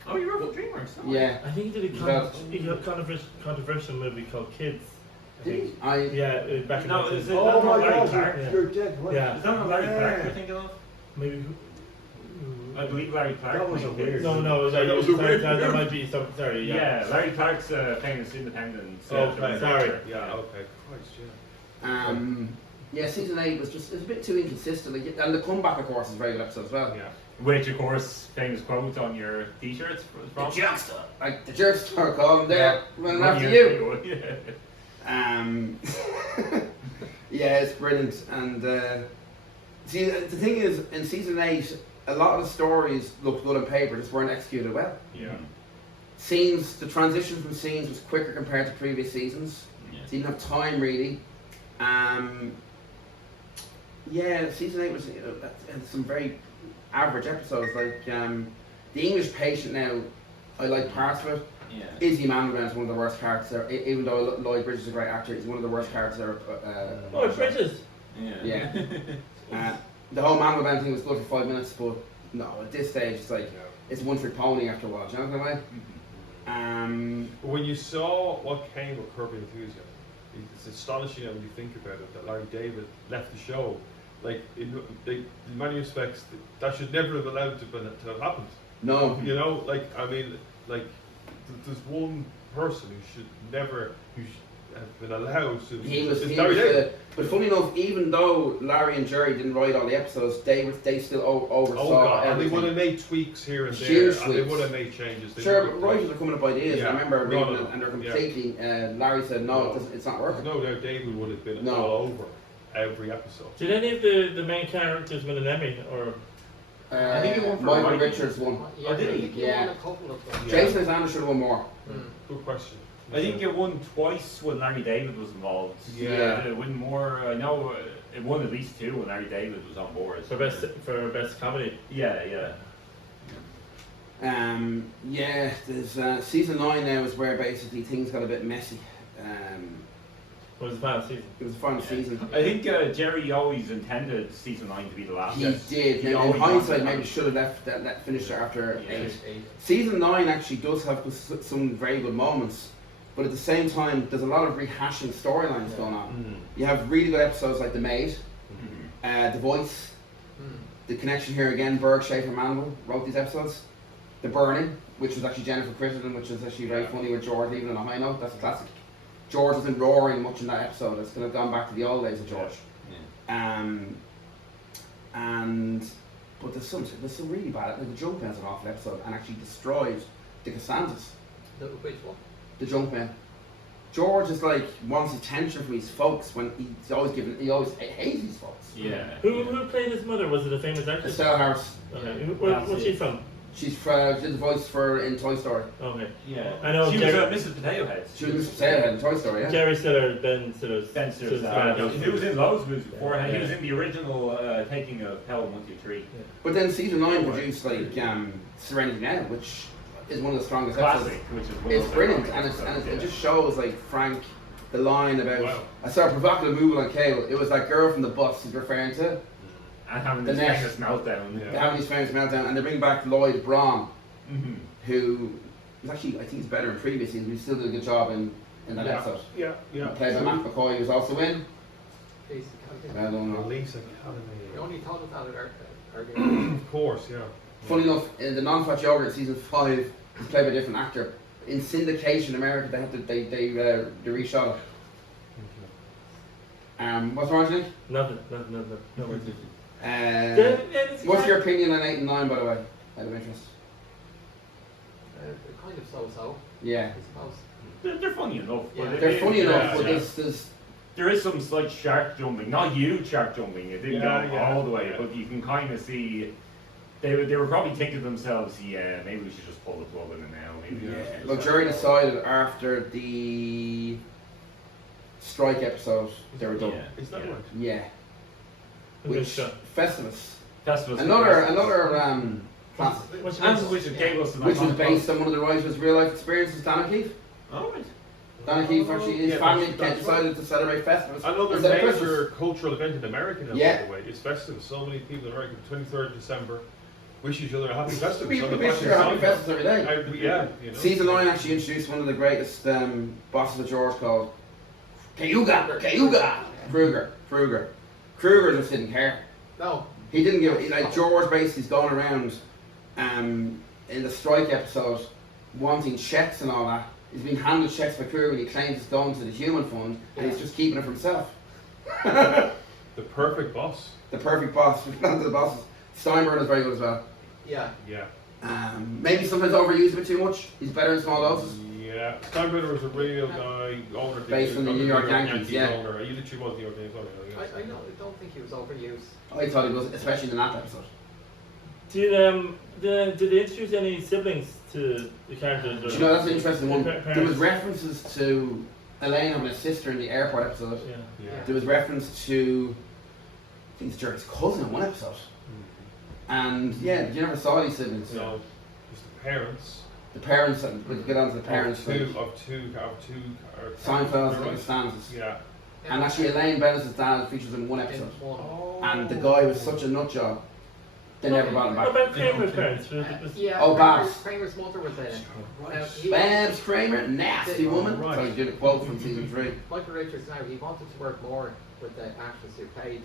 Oh, you wrote for DreamWorks. Oh. Yeah. I think he did a controversial movie called Kids. I think. Yeah, back in No, the is it? Oh my Larry God, Clark? Yeah. you're dead right. Yeah. Is that not Larry Clark you're thinking of? Maybe. I believe Larry Clark. That was a played weird- Kids. No, That was a weird- that might be some. Sorry, Yeah, Larry Clark's famous independent. Okay, sorry. Yeah. Okay. Christ. Yeah. Season 8 was a bit too inconsistent. And the comeback, of course, is a very good episode as well. Yeah. Which, of course, famous quote on your T-shirts from. The Jerkster, like the Jerkster, call him there, running One after year you. ago, yeah. Yeah, it's brilliant. And see, the thing is, in season 8, a lot of the stories looked good on paper, just weren't executed well. Yeah. The transition from scenes was quicker compared to previous seasons. Yeah. Didn't have time really. Season 8 had some very average episodes. Like The English Patient now, I like parts of it. Yeah. Izzy Mandelman is one of the worst characters ever. Even though Lloyd Bridges is a great actor, he's one of the worst characters ever. Oh, Bridges. Yeah. The whole Mandelman thing was good for 5 minutes, but no, at this stage it's like it's one trick pony after a while. Do you know what I mean? When you saw what came of Curb Your Enthusiasm, it's astonishing when you think about it that Larry David left the show. Like in many respects, that should never have allowed to have happened. No. You know, there's one person who should have been allowed to. It's Larry David. But funny enough, even though Larry and Jerry didn't write all the episodes, they still oversaw Oh God! And they everything. would have made tweaks here and there, Huge and they tweaks. would have made changes. They Sure, would but have- writers are coming up with ideas. Yeah. I remember No, reading no, it, and they're yeah. completely. Larry said, "No, No. it's not working." No doubt David would have been No. all over every episode. Did any of the main characters win an Emmy or? I think he won for Michael writing. Richards won. Yeah, Oh, did he? I think he Yeah. won a couple of them. Yeah. Jason Alexander should have won more. Good question. I think it won twice when Larry David was involved. Yeah. It won more. I know it won at least 2 when Larry David was on board. For best comedy. Yeah, yeah. There's season 9 now is where basically things got a bit messy. It was the final season. It was the final season. I think Jerry always intended season 9 to be the last. He did. He Now, in always hindsight, wanted maybe that. should have finished it after Yeah. 8. Season 9 actually does have some very good moments, but at the same time, there's a lot of rehashing storylines going on. You have really good episodes like The Maid, The Voice, The Connection Here Again. Berg, Schaefer, Mandel wrote these episodes. The Burning, which was actually Jennifer Crittenden, which is actually very funny with George leaving on a high note. That's a classic. George isn't roaring much in that episode. It's kind of gone back to the old days of George. But there's some really bad. Like the Junkman's an awful episode and actually destroyed the Cassandra's. Which one? The Junkman. George is like wants attention from his folks when he always hates his folks. Yeah. Who played his mother? Was it a famous actress? Estelle Harris. Okay. What's she from? She did the voice in Toy Story. Okay. Yeah. I know She Jerry- was Mrs. Potato Head. She was Mr. Potato Head in Toy Story, yeah. Jerry Stiller, Ben Stiller's. Ben Stiller's dad. dad. He was in loads of movies beforehand. Yeah. He was in the original Taking of Pelham 1, 2, 3. But then season 9 produced like Serenity Now, which is one of the strongest Classic, episodes. which is one It's of the brilliant, iconic and episodes, it yeah. just shows like Frank, the line about Wow. I saw a provocative movie on cable. It was that girl from the bus he's referring to. And having The this next- famous meltdown. Yeah. They're having these famous meltdown, and they bring back Lloyd Braun, Mm-hmm. who is actually I think he's better in previous seasons. But he still did a good job in that episode. Yeah, Played by Matt McCoy, who was also in. Basic I don't know. Police You Academy. only thought of that at earlier. Of course, yeah. Funny enough, in the non-fat yogurt season 5, he's played by a different actor. In syndication in America, they reshot it. What's wrong, Nick? Nothing. No worries. What's your opinion on 8 and 9, by the way? Out of interest. Kind of so-so, Yeah. I suppose. They're funny enough. Yeah. But They're funny enough, but yeah. there's There is some slight shark jumping, not huge shark jumping. It didn't Yeah, go yeah, all the way, yeah. but you can kind of see they were probably thinking to themselves, yeah, maybe we should just pull the plug on it now. Maybe we should Look, just- Jerry decided after the strike episode they were done. Yeah. Is that Yeah. right? Yeah. Good Which show. Festivus. Festivus. Another classic. What's And your which is gave us an Which was iconic- based on one of the writers' real life experiences, Dan O'Keefe. Oh, right. Dan O'Keefe actually, his Yeah, family that's decided to celebrate Festivus. Another instead of major Christmas. cultural event in America now, Yeah. by the way. It's Festivus. So many people in America, 23rd December, wish each other a happy Festivus. We on the wish back you of a happy the sign. Festivus every day. Yeah, you know. Season 9 actually introduced one of the greatest bosses of George called Cayuga. Kruger just didn't care. No. He didn't give it. Like George basically's going around in the strike episode wanting checks and all that. He's been handed checks by Kruger and he claims it's going to the human fund and he's just keeping it for himself. The perfect boss. The perfect boss. We've gone to the bosses. Steinberg is very good as well. Yeah. Yeah. Maybe sometimes overused a bit too much. He's better in small doses. Yeah. Steinbrenner was a real guy, owner. Based on the New York Yankees, yeah. Owner. He literally was the New York Yankees owner. I don't think he was overused. I thought he was, especially in that episode. Did they introduce any siblings to the characters? Do you know, that's an interesting one. Parents. There was references to Elaine having a sister in the airport episode. Yeah. Yeah. There was reference to, I think it's Jerry's cousin in one episode. And yeah, you never saw these siblings. So, it's the parents. The parents, we could get on to the parents. Of like two. Seinfeld and Stanzas. Yeah. And actually Elaine Bennett's dad features in one episode. And the guy was such a nut job, they never brought him What back. about Kramer's parents? Yeah. Oh, Babs. Kramer's mother was in it. Babs Kramer, nasty woman. Right. So he did a quote from season 3. Michael Richards now, he wanted to work more with the actress who played.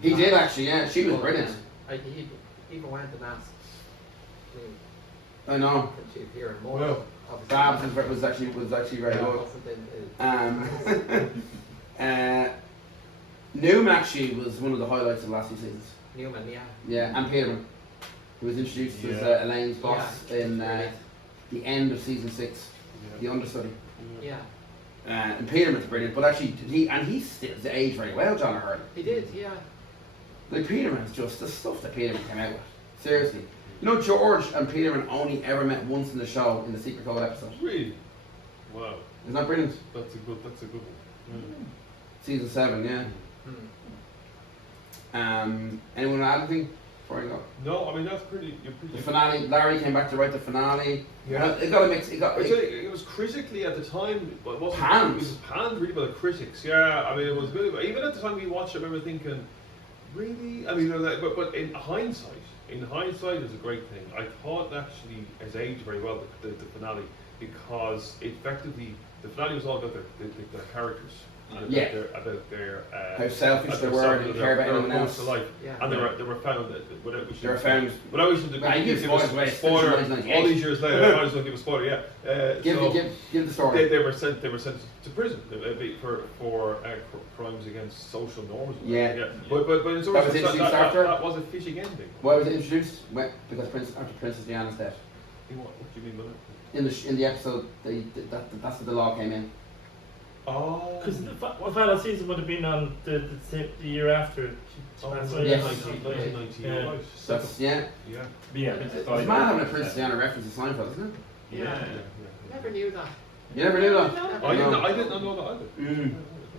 He did actually, yeah, she was But, brilliant. He even went and asked I know. could she appear in more. Well, obviously. Babs was actually very Yeah, good. wasn't in, Newman actually was one of the highlights of the last few seasons. Newman, yeah. Yeah, and Peterman, who was introduced as Yeah. Elaine's boss in the end of season 6, the understudy. Yeah. And Peterman's brilliant, but actually he still aged very well, John O'Hurley. He did, yeah. Like Peterman's just the stuff that Peterman came out with. Seriously. You know, George and Peterman only ever met once in the show in the Secret Code episode. Really? Wow. Isn't that brilliant? That's a good one. Season 7, yeah. Hmm. Anyone add anything? before you go. No, I mean that's pretty. You're pretty. The finale. Larry came back to write the finale. Yeah. It got a mix. It got. I'd say it was critically at the time, but it wasn't. Panned. It was panned really by the critics. Yeah, I mean it was really. Even at the time we watched it, I remember thinking, really? I mean, but in hindsight, it's a great thing. I thought actually has aged very well the finale because effectively the finale was all about the characters. And about their how selfish they were and care about anyone else. To life. Yeah. And they were found that without They were found. Without wishing to give a spoiler. All these years later, I might as well give a spoiler. Yeah. Give the story. They were sent to prison for crimes against social norms. Yeah. But it's That was introduced after? That was a fishing ending. Why was it introduced? Because after Princess Diana's death. What do you mean by that? In the episode, that's where the law came in. Oh. Because the final season would have been on the year after. Yes. 1990. Yeah. Right. That's yeah. Yeah. Yeah, It's mad having a Princess Diana reference to Seinfeld, isn't it? Yeah. Never knew that. You never knew that. No. I did not know that either. Mm.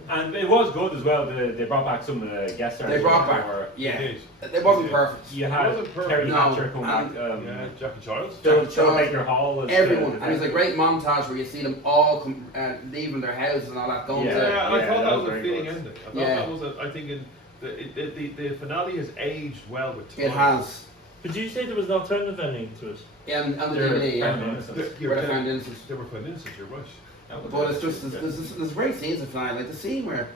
And it was good as well. They brought back some of the guest stars. They brought back. Or Yeah. It It wasn't perfect. You It had wasn't perfect. Terry No, Hatcher come and- back. Yeah, Jackie Charles. Phil Baker Hall. As Everyone, the and it's a great montage where you see them all leaving their houses and all that. Going Yeah. to Yeah, I Yeah, thought that that was was a very fitting good. ending. I thought Yeah. that was I think the finale has aged well with time. it has. But you say there was an alternative ending to it? And the They're DVD, yeah. found innocent. Where they found innocent. They were found innocent, you're right. But it's just there's great scenes in finale, like the scene where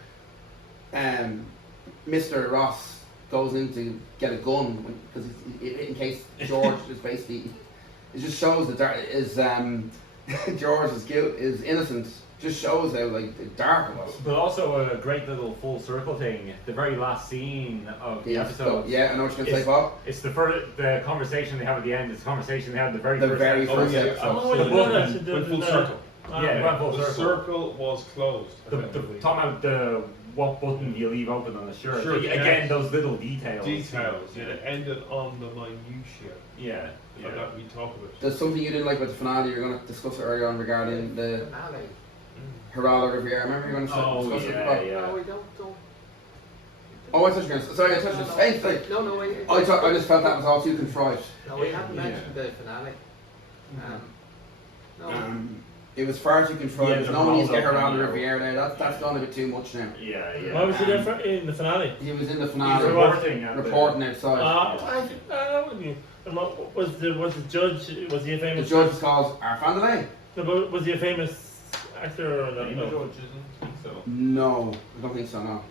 Mr. Ross goes in to get a gun because in case George is basically it just shows that George is innocent. Just shows how dark it was. But also a great little full circle thing. The very last scene of the episode. Yeah, I know what you're gonna say, Bob. It's the conversation they have at the end. It's the conversation they had the very The first very episode. first yeah. episode. Oh, you know that. Went full circle. Yeah, it went full The circle. circle was closed. effectively. Talking about what button do you leave open on the shirt? Sure, Again, yeah. those little details. Details. Yeah, it ended on the minutiae Yeah. Yeah. that we talk about. There's something you didn't like about the finale. You're going to discuss it earlier on regarding the Finale. Geraldo Rivera. Remember you're going to Oh, discuss it? yeah, about- yeah. No, we don't. Oh, I thought you were going to. Sorry, I thought you were going to say. No, I just felt that was all too contrived. No, we haven't Yeah. mentioned the finale. No. It was far too contrived. Yeah, There's the no need to get Geraldo Geraldo cameo. Rivera there. That's gone a bit too much now. Yeah, yeah. Why was he there in the finale? He was in the He's finale reporting at the- reporting outside. Was the judge? Was he a The famous? judge was called Arfandale. No, but was he a famous actor or not? Amy No. George isn't so. No, I don't think so. No.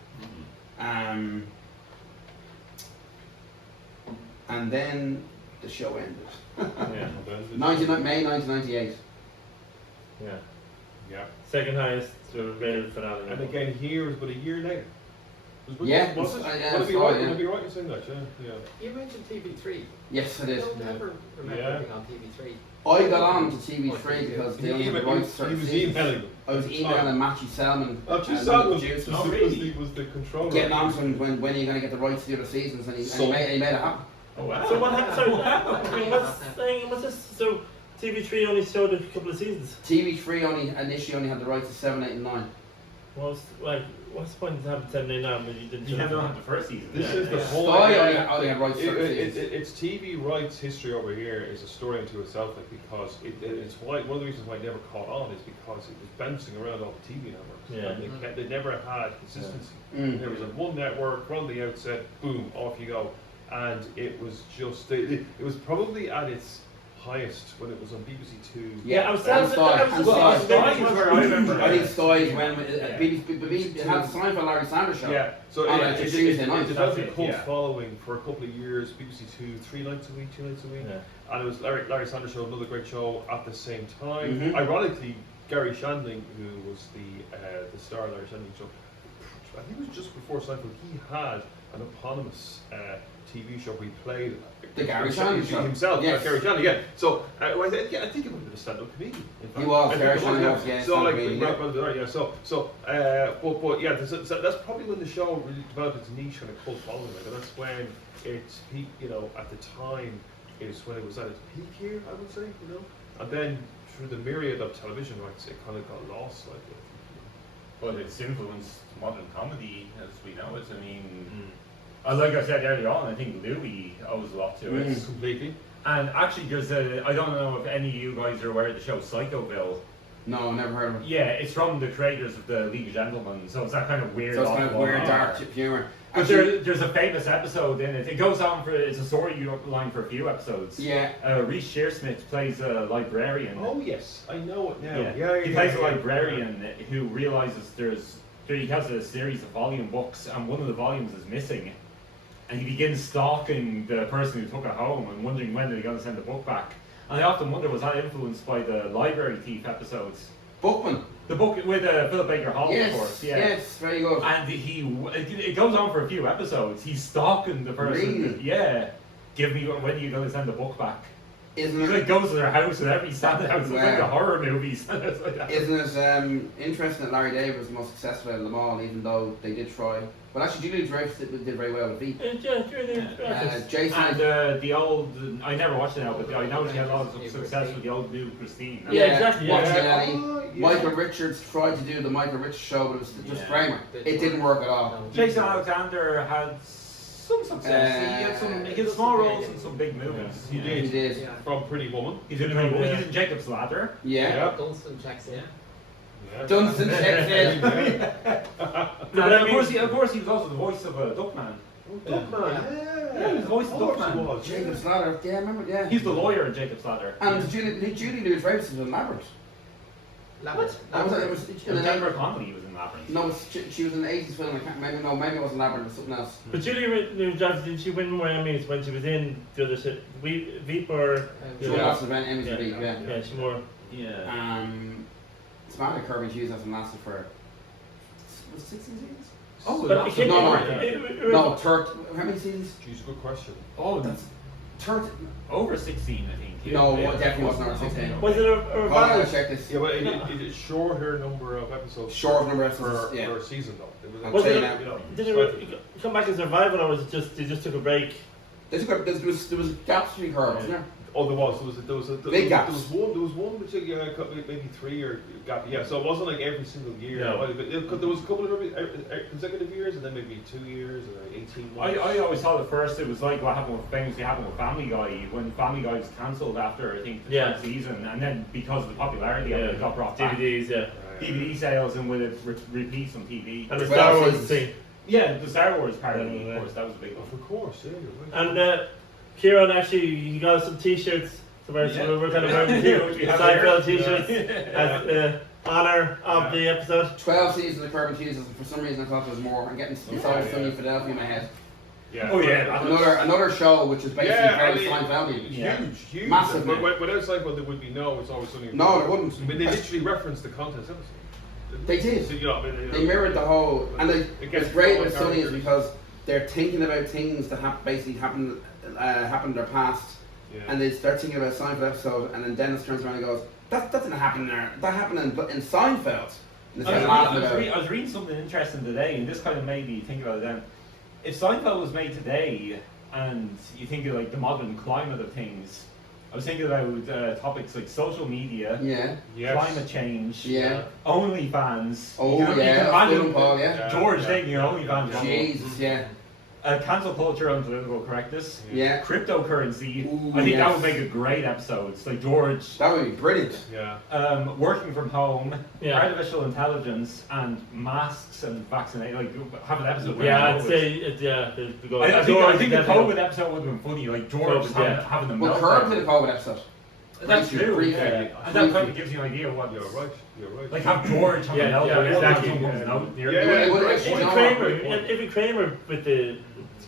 And then the show ended. Yeah. May 1998. Yeah. Yeah. Second highest rated finale. And again, here was but a year later. Yeah, Was it? yeah, Would it be it's right? right, Would it be right in saying that? Yeah. You mentioned TV3. Yes, I I did. don't ever remember Yeah. being on TV3. I got on to TV3 because they only had the rights to He certain was seasons. emailing them. I was emailing Matthew Selman. Matthew and Selman the producers, Oh, really? was the controller. getting on to him when are you going to get the rights to the other seasons, and he So- made it happen. Oh wow. So what happened? Sorry, what's this? So TV3 only showed a couple of seasons. TV3 initially only had the rights to 7, 8, and 9. What's the point in having 7 now when you didn't? You show never it? had the first season. This yeah, is the yeah. whole. Sky only had rights to certain seasons. It's TV rights history over here is a story unto itself, like, because it's why one of the reasons why it never caught on is because it was bouncing around all the TV networks. Yeah. And they never had consistency. Mm. There was a one network from the outset, boom, off you go, and it was just it was probably at its highest when it was on BBC Two. Yeah, I was and telling Sky. I was And just Sky. Sky is where I remember. I think Sky is when Yeah. BBC it had the Seinfeld Larry Sanders show. Yeah, so On it a Tuesday night. developed a That's it, cult yeah. following for a couple of years. BBC Two, 3 nights a week, 2 nights a week, Yeah. and it was Larry Sanders Show, another great show at the same time. Mhm. Ironically, Gary Shandling, who was the star of Larry Shandling Show, I think it was just before Seinfeld, he had an eponymous TV show where he played The Gary Shandling Show. himself. Yes. Gary Shandling, yeah. So I think it might have been a stand-up comedian. In fact. He was, I think Gary it Shandling yeah. was, yeah, So stand-up like, comedian, yeah. right, yeah. But yeah, so that's probably when the show really developed its niche and a cult following. Like, and that's when its peak, at the time, is when it was at its peak here, I would say, And then through the myriad of television rights, it kind of got lost slightly. But it's influenced modern comedy as we know it. I mean, Like I said earlier on, I think Louis owes a lot to it. Completely. And actually, I don't know if any of you guys are aware of the show Psychoville. No, never heard of it. Yeah, it's from the creators of the League of Gentlemen, so it's that kind of weird. So it's kind of oddball weird, horror. dark humour. But Actually, there's a famous episode in it. It goes on for it's a storyline for a few episodes. yeah. Reece Shearsmith plays a librarian. Oh yes, I know it now. He plays a librarian who realizes he has a series of volume books and one of the volumes is missing, and he begins stalking the person who took it home and wondering when they're going to send the book back. And I often wonder, was that influenced by the library thief episodes? Bookman. The book with Philip Baker Hall, Yes, of course. Yeah. yes, very good. And it goes on for a few episodes. He's stalking the person. Really? Yeah. Give me when are you going to send the book back? Isn't He it? like goes to their house and every Saturday house. It's like the Wow. horror movies. It's like that. Isn't it interesting that Larry David was the most successful out of them all, even though they did try. But actually, Julia Dreyfus did very well with Veep. Jason. And the old, I never watched it now, but I know she had a lot of success with the old new Christine. Yeah, exactly, Watch yeah. It, Yeah. Michael Richards tried to do the Michael Richards show, but it was just Yeah. Kramer. It didn't work at all. Jason Alexander had some success. He had small roles in some big movies. He Yeah. did. He did. Yeah. From Pretty Woman. He's in Pretty Woman. He's in Jacob's Ladder. Yeah. Dunstan checks in. Yeah. Dunstan checks in. And of course, he was also the voice of Duckman. Duckman. Yeah, he was the voice of Duckman. Jacob's Ladder. Yeah, remember? Yeah. He's the lawyer in Jacob's Ladder. And Julie Louis-Dreyfus was in Labyrinth. Labyrinth. It was It was Denver Connolly was in Labyrinth. No, she was in an 80s film. I can't remember. Maybe it wasn't Labyrinth. It was something else. But Julia Louis-Dreyfus, did she win more Emmys when she was in the other shit? Veep or? She Yeah. lost the Emmys for Veep, yeah. Yeah, she more. Yeah. It's mad that Kirby Hughes hasn't lasted for 16 seasons? Oh, But it came no, more. no. No, how many seasons? Jeez, good question. Oh, That's 30. over 16, I think. No, Yeah. it definitely wasn't over 16. Was it a Oh, I revival? gotta check this. Yeah, but it is shorter number of episodes. Short number of episodes, per, yeah. per season though. I'll Was tell it you a- now. You know, Did slightly- it come back as a revival, or was it just they just took a break? There was gaps between her, wasn't there? Oh, there was Big gaps. there was one which maybe 3 year gap. Yeah, so it wasn't like every single year. No. There was a couple of consecutive years, and then maybe 2 years or 18 months. I always thought at first it was like what happened with famously happened with Family Guy when Family Guy was cancelled after I think the Yeah. third season, and then because of the popularity of it, it got brought back. DVDs, yeah. DVD sales and with it repeats on TV. And the Well, Star Wars seasons. thing. Yeah, the Star Wars parody, Yeah. of course, that was a big one. Of course, yeah, you're right. And Ciaran actually, he got us some T-shirts. So we're kind of wearing Which we have Seinfeld here. T-shirts as honour of the episode. 12 seasons of Kirby Hughes, and for some reason I thought there was more. I'm getting It's Always Sunny in Philadelphia in my head. Yeah. Oh yeah, Another show which is basically very Seinfeldian. Yeah. Huge. Massive, But man. without Seinfeld, there would be no It's Always Sunny. No, there wouldn't. I mean, they literally referenced the contest episode. They did. So, you know, I mean, They mirrored the whole, and It gets it's great all with Sunny is characters. because they're thinking about things that basically happened in their past, Yeah. and they start thinking about a Seinfeld episode, and then Dennis turns around and goes, "That didn't happen there. That happened in Seinfeld." And they start laughing about it. I was reading something interesting today, and this kind of made me think about it then. If Seinfeld was made today, and you think of like the modern climate of things, I was thinking about topics like social media, Yeah, Yes. climate change, yeah. OnlyFans. Oh you can yeah, that's imagine good one, Paul. Yeah. George Yeah. taking your OnlyFans. channel. Jesus, yeah, Cancel culture and political correctness. yeah. Cryptocurrency. Ooh, I think that yes. would make a great episode. It's like George. That would be brilliant. Yeah. Working from home, Yeah. artificial intelligence, and masks and vaccination. Like have an episode. where Yeah, I'd COVID. say the go. I think the COVID episode would have been funny. Like George COVID, having the Well, Kirk did a meltdown. COVID episode. That's Briefly, true. briefly. Yeah. And that kind of gives you an idea of what. You're right. You're right. Like have George have Yeah, a meltdown. yeah, exactly. Someone comes out near Yeah, you. It would right. actually Even know. Kramer, Kramer with the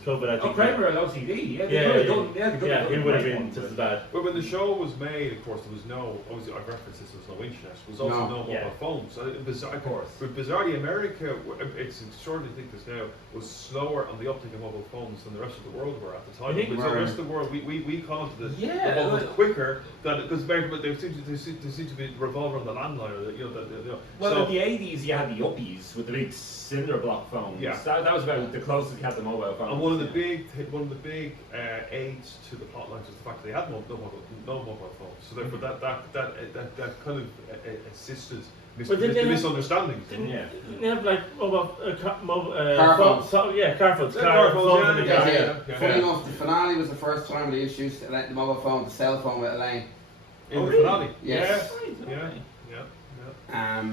COVID, I Oh, think. Kramer at OCD. Yeah, they Yeah, could have yeah. done. Yeah, they could Yeah, have he done would have a great been one, just as but- bad. But when the show was made, of course, there was no. Obviously, I've referenced this. There was no internet. There was also No. no mobile Yeah. phones. So Of course. But bizarrely, America, it's extraordinary to think this now, was slower on the uptake of mobile phones than the rest of the world were at the time. I think- Because the rest of the world, we commented that Yeah, the mobile was well- quicker than because America, but they seem to be revolve around the landline or Well, so, in the 80s, you had the Uppies with the big cinder block phones. Yeah. That was about the closest you had to mobile phones. and one of the big aids to the plotlines was the fact that they had no mobile phones. So therefore, that kind of assisted But did the they have- misunderstandings. Yeah. Didn't they have like mobile Car phones. Yeah, car phones. Yeah, Car car phones, phones in the yeah, car. yeah. Funny enough, the finale was the first time they introduced the mobile phone, the cell phone with Elaine. In the really? finale. Yes. Yeah.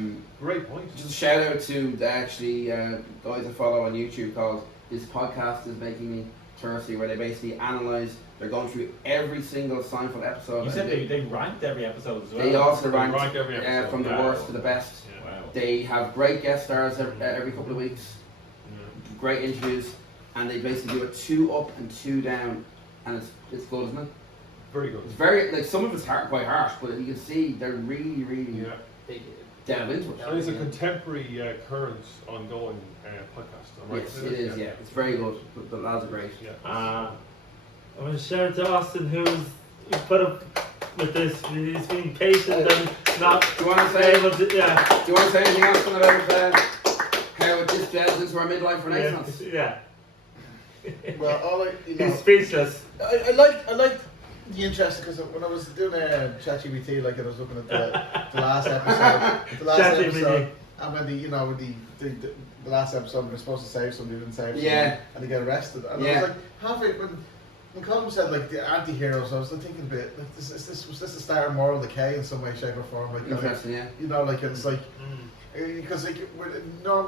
Great point. Just a shout out to the actually guys I follow on YouTube called This Podcast Is Making Me Thirsty, where they basically analyse, they're going through every single Seinfeld episode. You said they ranked every episode as well. They also They ranked rank every episode. from the Yeah. worst to the best. Yeah. Wow. They have great guest stars every couple of weeks, great interviews, and they basically do a 2 up and 2 down, and it's good, isn't it? Very good. It's very, like, some of it's quite harsh, but you can see they're really Yeah. Big, delve into it. And it's a contemporary current ongoing podcast. Am I right? Yes, it is, yeah. It's very good. The lads are great. Yeah. I want to shout out to Austin who's put up with this. He's been patient and not Do you want to say? able to. Yeah. Do you want to say anything else about how this delves into our midlife renaissance? Yeah. Well, all I, He's speechless. I like the interest because when I was doing ChatGPT, like I was looking at the last episode, ChatGPT. and when the last episode when they're supposed to save somebody, didn't save somebody, Yeah. and they get arrested, and I Yeah. was like halfway when Colin said like the anti-heroes, I was thinking a bit like was this a star moral decay in some way, shape or form? Like, Interesting, yeah. you know, like it's like because like with not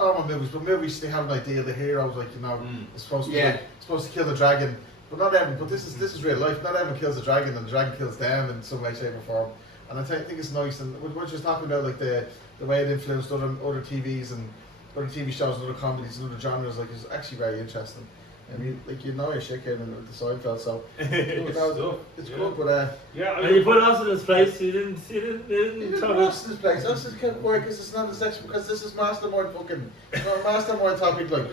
normal movies, but movies they have an idea the heroes like are supposed to be Yeah. like, supposed to kill the dragon, but not everyone. But this is real life. Not everyone kills the dragon, and the dragon kills them in some way, shape or form. And I think it's nice. And what you're talking about, like the way it influenced other TVs and other TV shows and other comedies and other genres, like is actually very interesting. I mean, like your shit came in with the Seinfeld, so it's good. But Yeah. And you put us in this place. You didn't you didn't talk watch this place. Us is kept quiet because it's not a section because this is mastermind mastermind topic. Like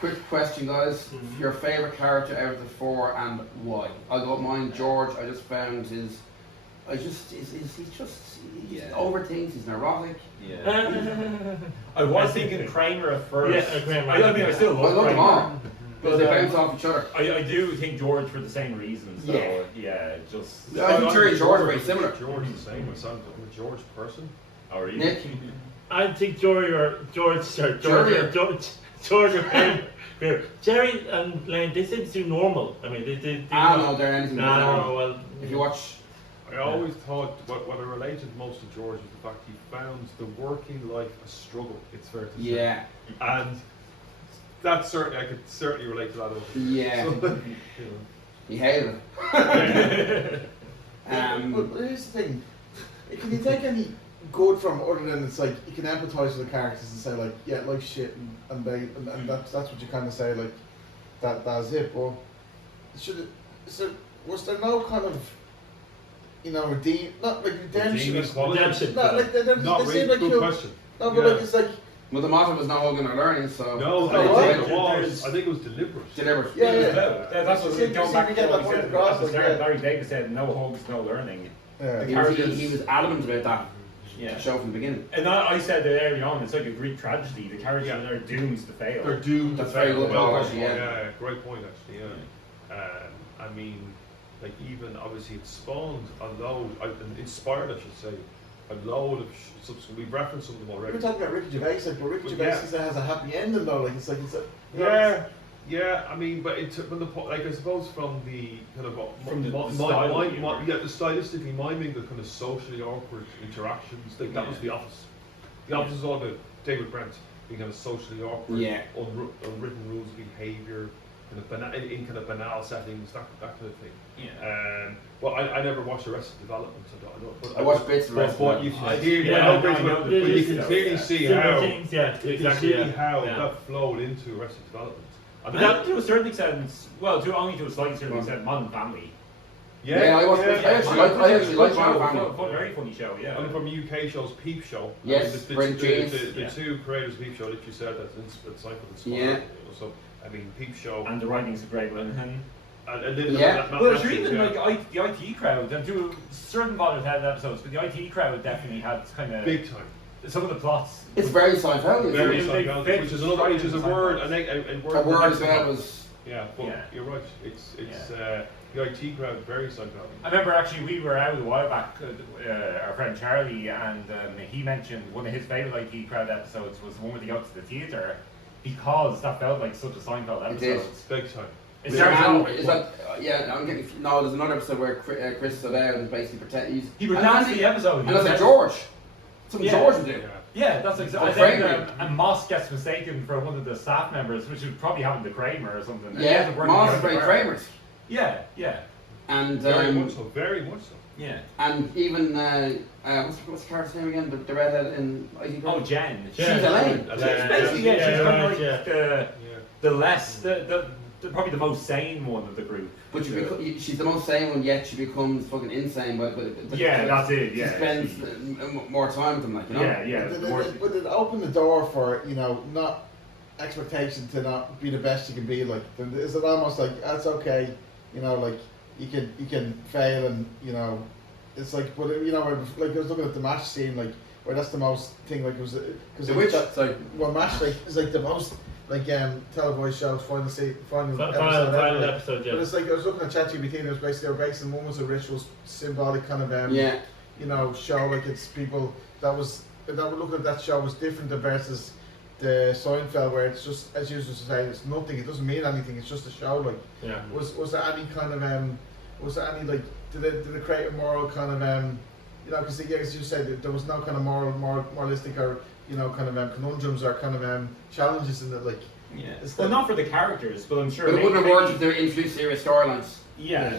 Quick question, guys. Your favourite character out of the 4 and why? I got mine, George. I just found he overthinks, he's neurotic. Yeah. I was thinking Kramer at first. Yeah, Kramer. I mean, I still I love love them Kramer. all. Because they bounce off each other. I do think George for the same reasons. So, Yeah. yeah, just. Yeah, I think Jerry and George are very similar. George is the same. I'm a George person. Or you? Nick? I think George or Jerry and Lane, they seem to do normal. I mean, they do. I don't know they're anything but No, normal. well. If you watch, I always thought what I related most to George was the fact he found the working life a struggle. It's fair to say. yeah, And that's certainly I could certainly relate to that. yeah, So, he hated it. but here's the thing: can you take any good from other than it's like you can empathise with the characters and say like, yeah, life's shit, and that's what you kind of say like that's it. But was there no kind of not like redemption? Redeeming quality? Redemption. Not like they Not seem really. like Good you. question. No, but Yeah. like it's like Well, the motto was no hugging or learning, so No, No, I what? think it was. I think it was deliberate. deliberate. Yeah, It was yeah. about- That's what See, going see, back we to get what that we point said across, at the like, start. yeah. Larry David said no hugs, no learning. yeah. He was adamant about that Yeah. show from the beginning. And I said that early on, it's like a Greek tragedy. The characters are doomed to fail. They're doomed. That's to very fail. good, Well, actually, yeah. great point actually. Yeah. I mean, like even obviously it spawned a load, inspired I should say, a load of we've referenced some of them already. We're talking about Ricky Gervais, like, but Ricky But Gervais yeah. has a happy ending though. Like it's like Yeah. I mean, but it took from like I suppose from the kind of From the style, the stylistically miming the kind of socially awkward interactions. Like that was The Office. The Office is all about David Brent being kind of socially awkward, Yeah. unwritten rules of behaviour, kind of in kind of banal settings, that kind of thing. Yeah. Well, I never watched Arrested Development, so I don't know. But I watched bits of Arrested But you Development. can clearly, Yeah, I know I bits of know. it, but you can clearly see Similar how things, yeah, you exactly. can see how Yeah. that flowed into Arrested Development. But that, to a certain extent, well, only to a slightly certain extent, Modern Family. Yeah, I watched it. I actually like Modern Family. Very funny show, yeah. And from UK shows Peep Show. Yes, I mean, Brent James. the two creators of Peep Show that you said that's Seinfeld and Small. Yeah. So I mean Peep Show And the writing's a great one. and a little Yeah. bit of that Well, matching, even yeah. like the IT crowd, and to a certain volume had episodes, but the IT crowd definitely had kind of big time. some of the plots. It's very Seinfeld. Very They Seinfeld, fit which is another, which is a right word, in a A word as well was. was. Yeah, but Yeah. you're right. It's The IT crowd very Seinfeld. I remember actually we were out a while back, our friend Charlie, and he mentioned one of his favourite IT crowd episodes was the one where they go to the theatre, because that felt like such a Seinfeld It episode. did. It's big time. It's Is very that, yeah, I'm getting, no, there's another episode where Chris stood out and basically pretend he pretends the episode. and that's like George. Something Yeah. George would do. Yeah, that's exactly. I For think Kramer. and Moss gets mistaken for one of the staff members, which would probably happen to Kramer or something. And he Yeah, ends up working Moss is together very forever. Kramer's. Yeah, yeah, And Very much so. Very much so. yeah. and even what's the character's name again? The redhead in IT Oh, Crowd? Jen. She's Elaine. She's basically she's kind of right, like yeah. the less the probably the most sane one of the group. But she's the most sane one, yet she becomes fucking insane. But Yeah, that's it. She Yeah. spends more time with them, like, you know. Yeah, yeah. But it opened the door for, not expectation to not be the best you can be. Like, is it almost like that's okay? Like you can fail, and it's like, but like I was looking at the MASH scene, like where that's the most thing, like it was because The Witch. Sorry. well, MASH like is like the most like televised shows final episode Final ever. episode, yeah. But it's like I was looking at ChatGPT, and it was basically they were basing one was a ritual symbolic kind of Yeah. show, like it's people that were looking at that show was different versus the Seinfeld, where it's just, as you used to say, it's nothing, it doesn't mean anything, it's just a show. Like, Yeah. was there any kind of was there any like did it create a moral kind of because as you said, there was no kind of moralistic or kind of conundrums or kind of challenges in it, like. Yeah. Is Well, that- not for the characters, but I'm sure. But it wouldn't have maybe- worked if they introduced serious storylines. Yeah.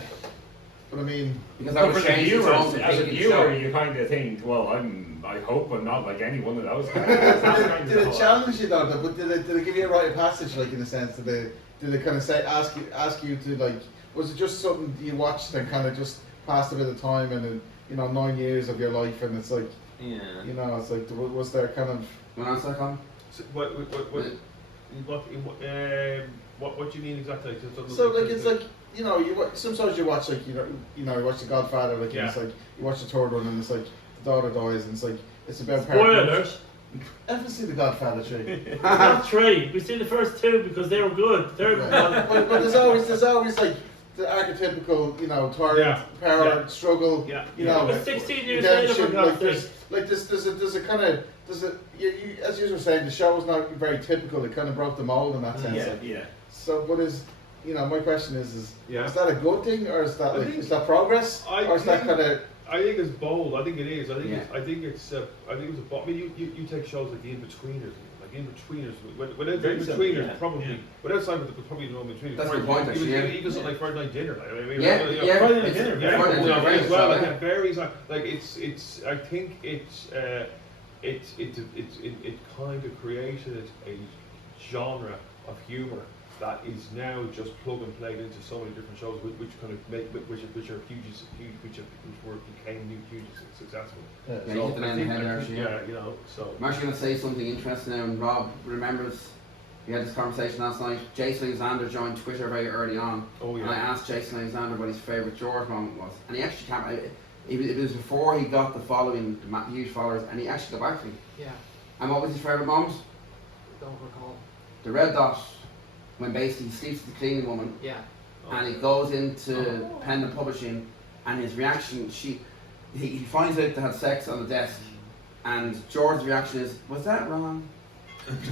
But I mean, Because that But would for the change its viewers, own as a thinking viewer, show. you kind of think, well, I hope I'm not like any one of those characters. That's kind of did the it whole- challenge you though? But did it give you a rite of passage, like in a sense? Did they kind of say ask you to, like, was it just something you watched and kind of just passed a bit of time, and 9 years of your life, and it's like, Yeah. it's like, was there kind of When I was like, So what do you mean exactly? so like it's like sometimes you watch like you watch The Godfather, like, and it's Yeah. like you watch the third one, and it's like the daughter dies, and it's like it's about Spoiler alert. I haven't seen The Godfather 3. Not 3. We seen the first 2 because they were good. Third one Right. wasn't. but there's always like the archetypical, tired, Yeah. power, Yeah. struggle, Yeah. But 16 years later, redemption, for like God's sake. there's a kind of, you, as you were saying, the show was not very typical, it kind of broke the mold in that sense. Yeah, Like, yeah. so what is, my question is Yeah. that a good thing, or is that I like, think- is that progress, or is that think- kind of, I think it's bold. I think it is. I think Yeah. I think it's a I mean, you take shows like the In-Betweeners. Like In-Betweeners, without Very In-Betweeners, simple, yeah. probably Yeah. without Seinfeld, there's probably no In-Betweeners. That's the point, actually, yeah. Even something like Friday Night Dinner. Like, I mean, yeah, you know, yeah. Friday Night It's- Dinner, Yeah, Friday Night yeah, Dinner, as well. yeah. Like it varies. Like it's. I think it kind of created a genre of humor that is now just plug and played into so many different shows, which kind of which are huge, which became hugely successful. Yeah, you hit the nail on the head there, actually, yeah, so. I'm actually going to say something interesting now, and Rob remembers we had this conversation last night. Jason Alexander joined Twitter very early on, Oh and I yeah. asked Jason Alexander what his favourite George moment was, and he actually it was before he got the following, the huge followers, and he actually got back to me. Yeah, And what was his favourite moment? don't recall. The red dot, when basically he sleeps with the cleaning woman, Yeah. and he goes into Pendant Publishing, and his reaction, he finds out they had sex on the desk, and George's reaction is, was that wrong?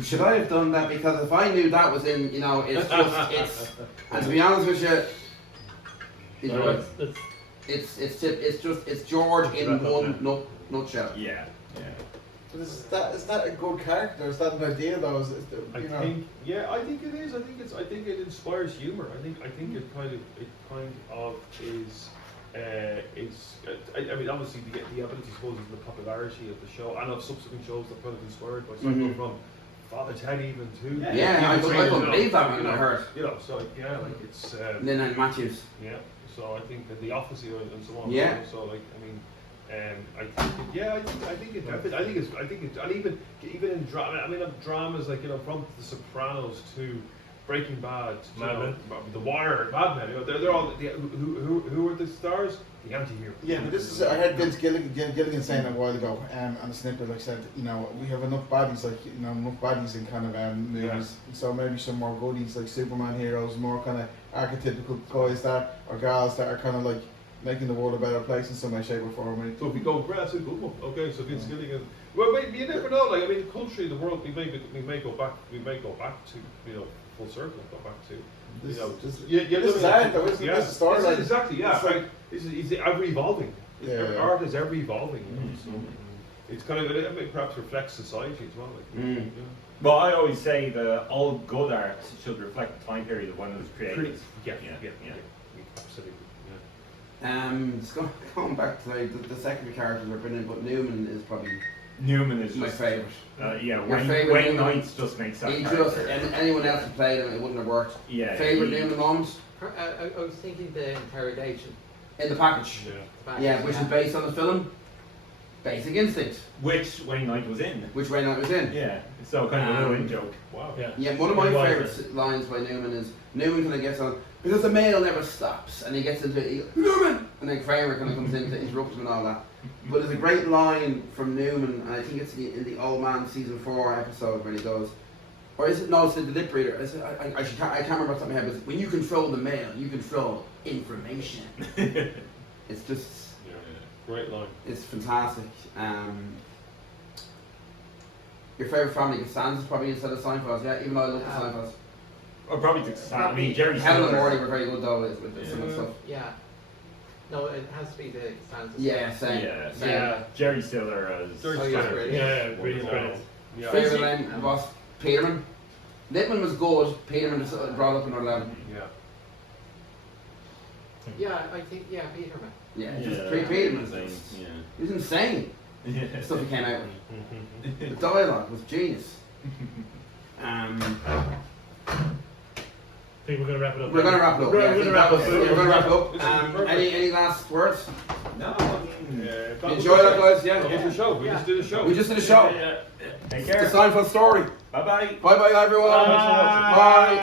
Should I have done that? Because if I knew that was in, and to be honest with you, it's George in one nutshell. Yeah. Yeah. but is that a good character, is that an idea though, I think it is. I think it inspires humor. I think it kind of is. I mean, obviously, the evidence, I suppose, is the popularity of the show and of subsequent shows that kind of inspired by Seinfeld from Father Ted even too. Yeah, I couldn't believe that when I heard. So yeah, like it's. Lynn and Matthews. Yeah. So I think that The Office and so on. Yeah. So like, I mean. I think it's, and even in drama. I mean, dramas like from The Sopranos to Breaking Bad, Mad Men. The Wire, Mad Men. You know, they're all who are the stars? The anti-heroes. Yeah, but this is, I heard Vince Gilligan saying a while ago, on a snippet, like said, you know, we have enough baddies, like, you know, enough baddies in kind of movies, so maybe some more goodies, like Superman heroes, more kind of archetypical guys that, or gals that are kind of like making the world a better place in some way, shape or form. So if we go, that's a good one. Okay, so Vince Gilligan. Well, you never know. Like, I mean, culturally, the world, we may go back to, you know, full circle, go back to, you know, this is art, though, isn't it? This is storyline. Exactly, yeah. It's like, It's ever evolving. Yeah. Art is ever evolving. You know, so it's kind of, it perhaps reflects society as well. Like, yeah. Well, I always say that all good art should reflect the time period of when it was created. Yeah, absolutely. Just going back to like, the secondary characters are brilliant, but Newman is probably Newman is my just favourite. yeah. Your favourite Wayne Newman? Knight just makes that He character. just, anyone else who played him, it wouldn't have worked. Yeah. Favourite he- Newman moments I was thinking the interrogation. in the package. Yeah, which is based on the film Basic Instinct, Which Wayne Knight was in. which Wayne Knight was in. Yeah. So kind of a little in joke. Wow. Yeah. Yeah, one of my He was favourite lines by Newman is Newman kind of gets on because the mail never stops, and he gets into it, he goes, Newman, and then Kramer kind of comes in to interrupt him and all that. But there's a great line from Newman, and I think it's in the Old Man season 4 episode where he goes, or is it no? It's the lip reader. I can't remember what's on my head. But when you control the mail, you control information. It's just, Yeah. Great line. it's fantastic. Your favourite family Costanza is probably instead of Seinfeld, yeah. Even though I love the Seinfeld. Or probably the I mean, Jerry Helen and Stiller. Morty were very good though with some of the stuff. Yeah. No, it has to be the stanzas. Yeah, same. Yeah. Same. Yeah. Jerry Stiller as. Jerry Oh, yeah, Stiller. great. Yeah, really Wow. brilliant. Yeah. Favourite line was Peterman. Littman was good. Peterman just brought up another level. Yeah. Yeah, I think, Peterman. Yeah, Yeah. just Peterman. Insane, He was insane. Yeah. The stuff he came out with. Mm-hmm. The dialogue was genius. I think we're going to wrap it up. We're gonna wrap it up. We're yeah, I gonna think wrap that it was- up. We're gonna wrap it This is up. perfect. Any last words? No. Enjoy that, guys. Yeah. That was the show. We just did a show. We just did a show. Yeah. Take The care. Seinfeld story. Bye bye. Bye bye everyone. Bye. Bye.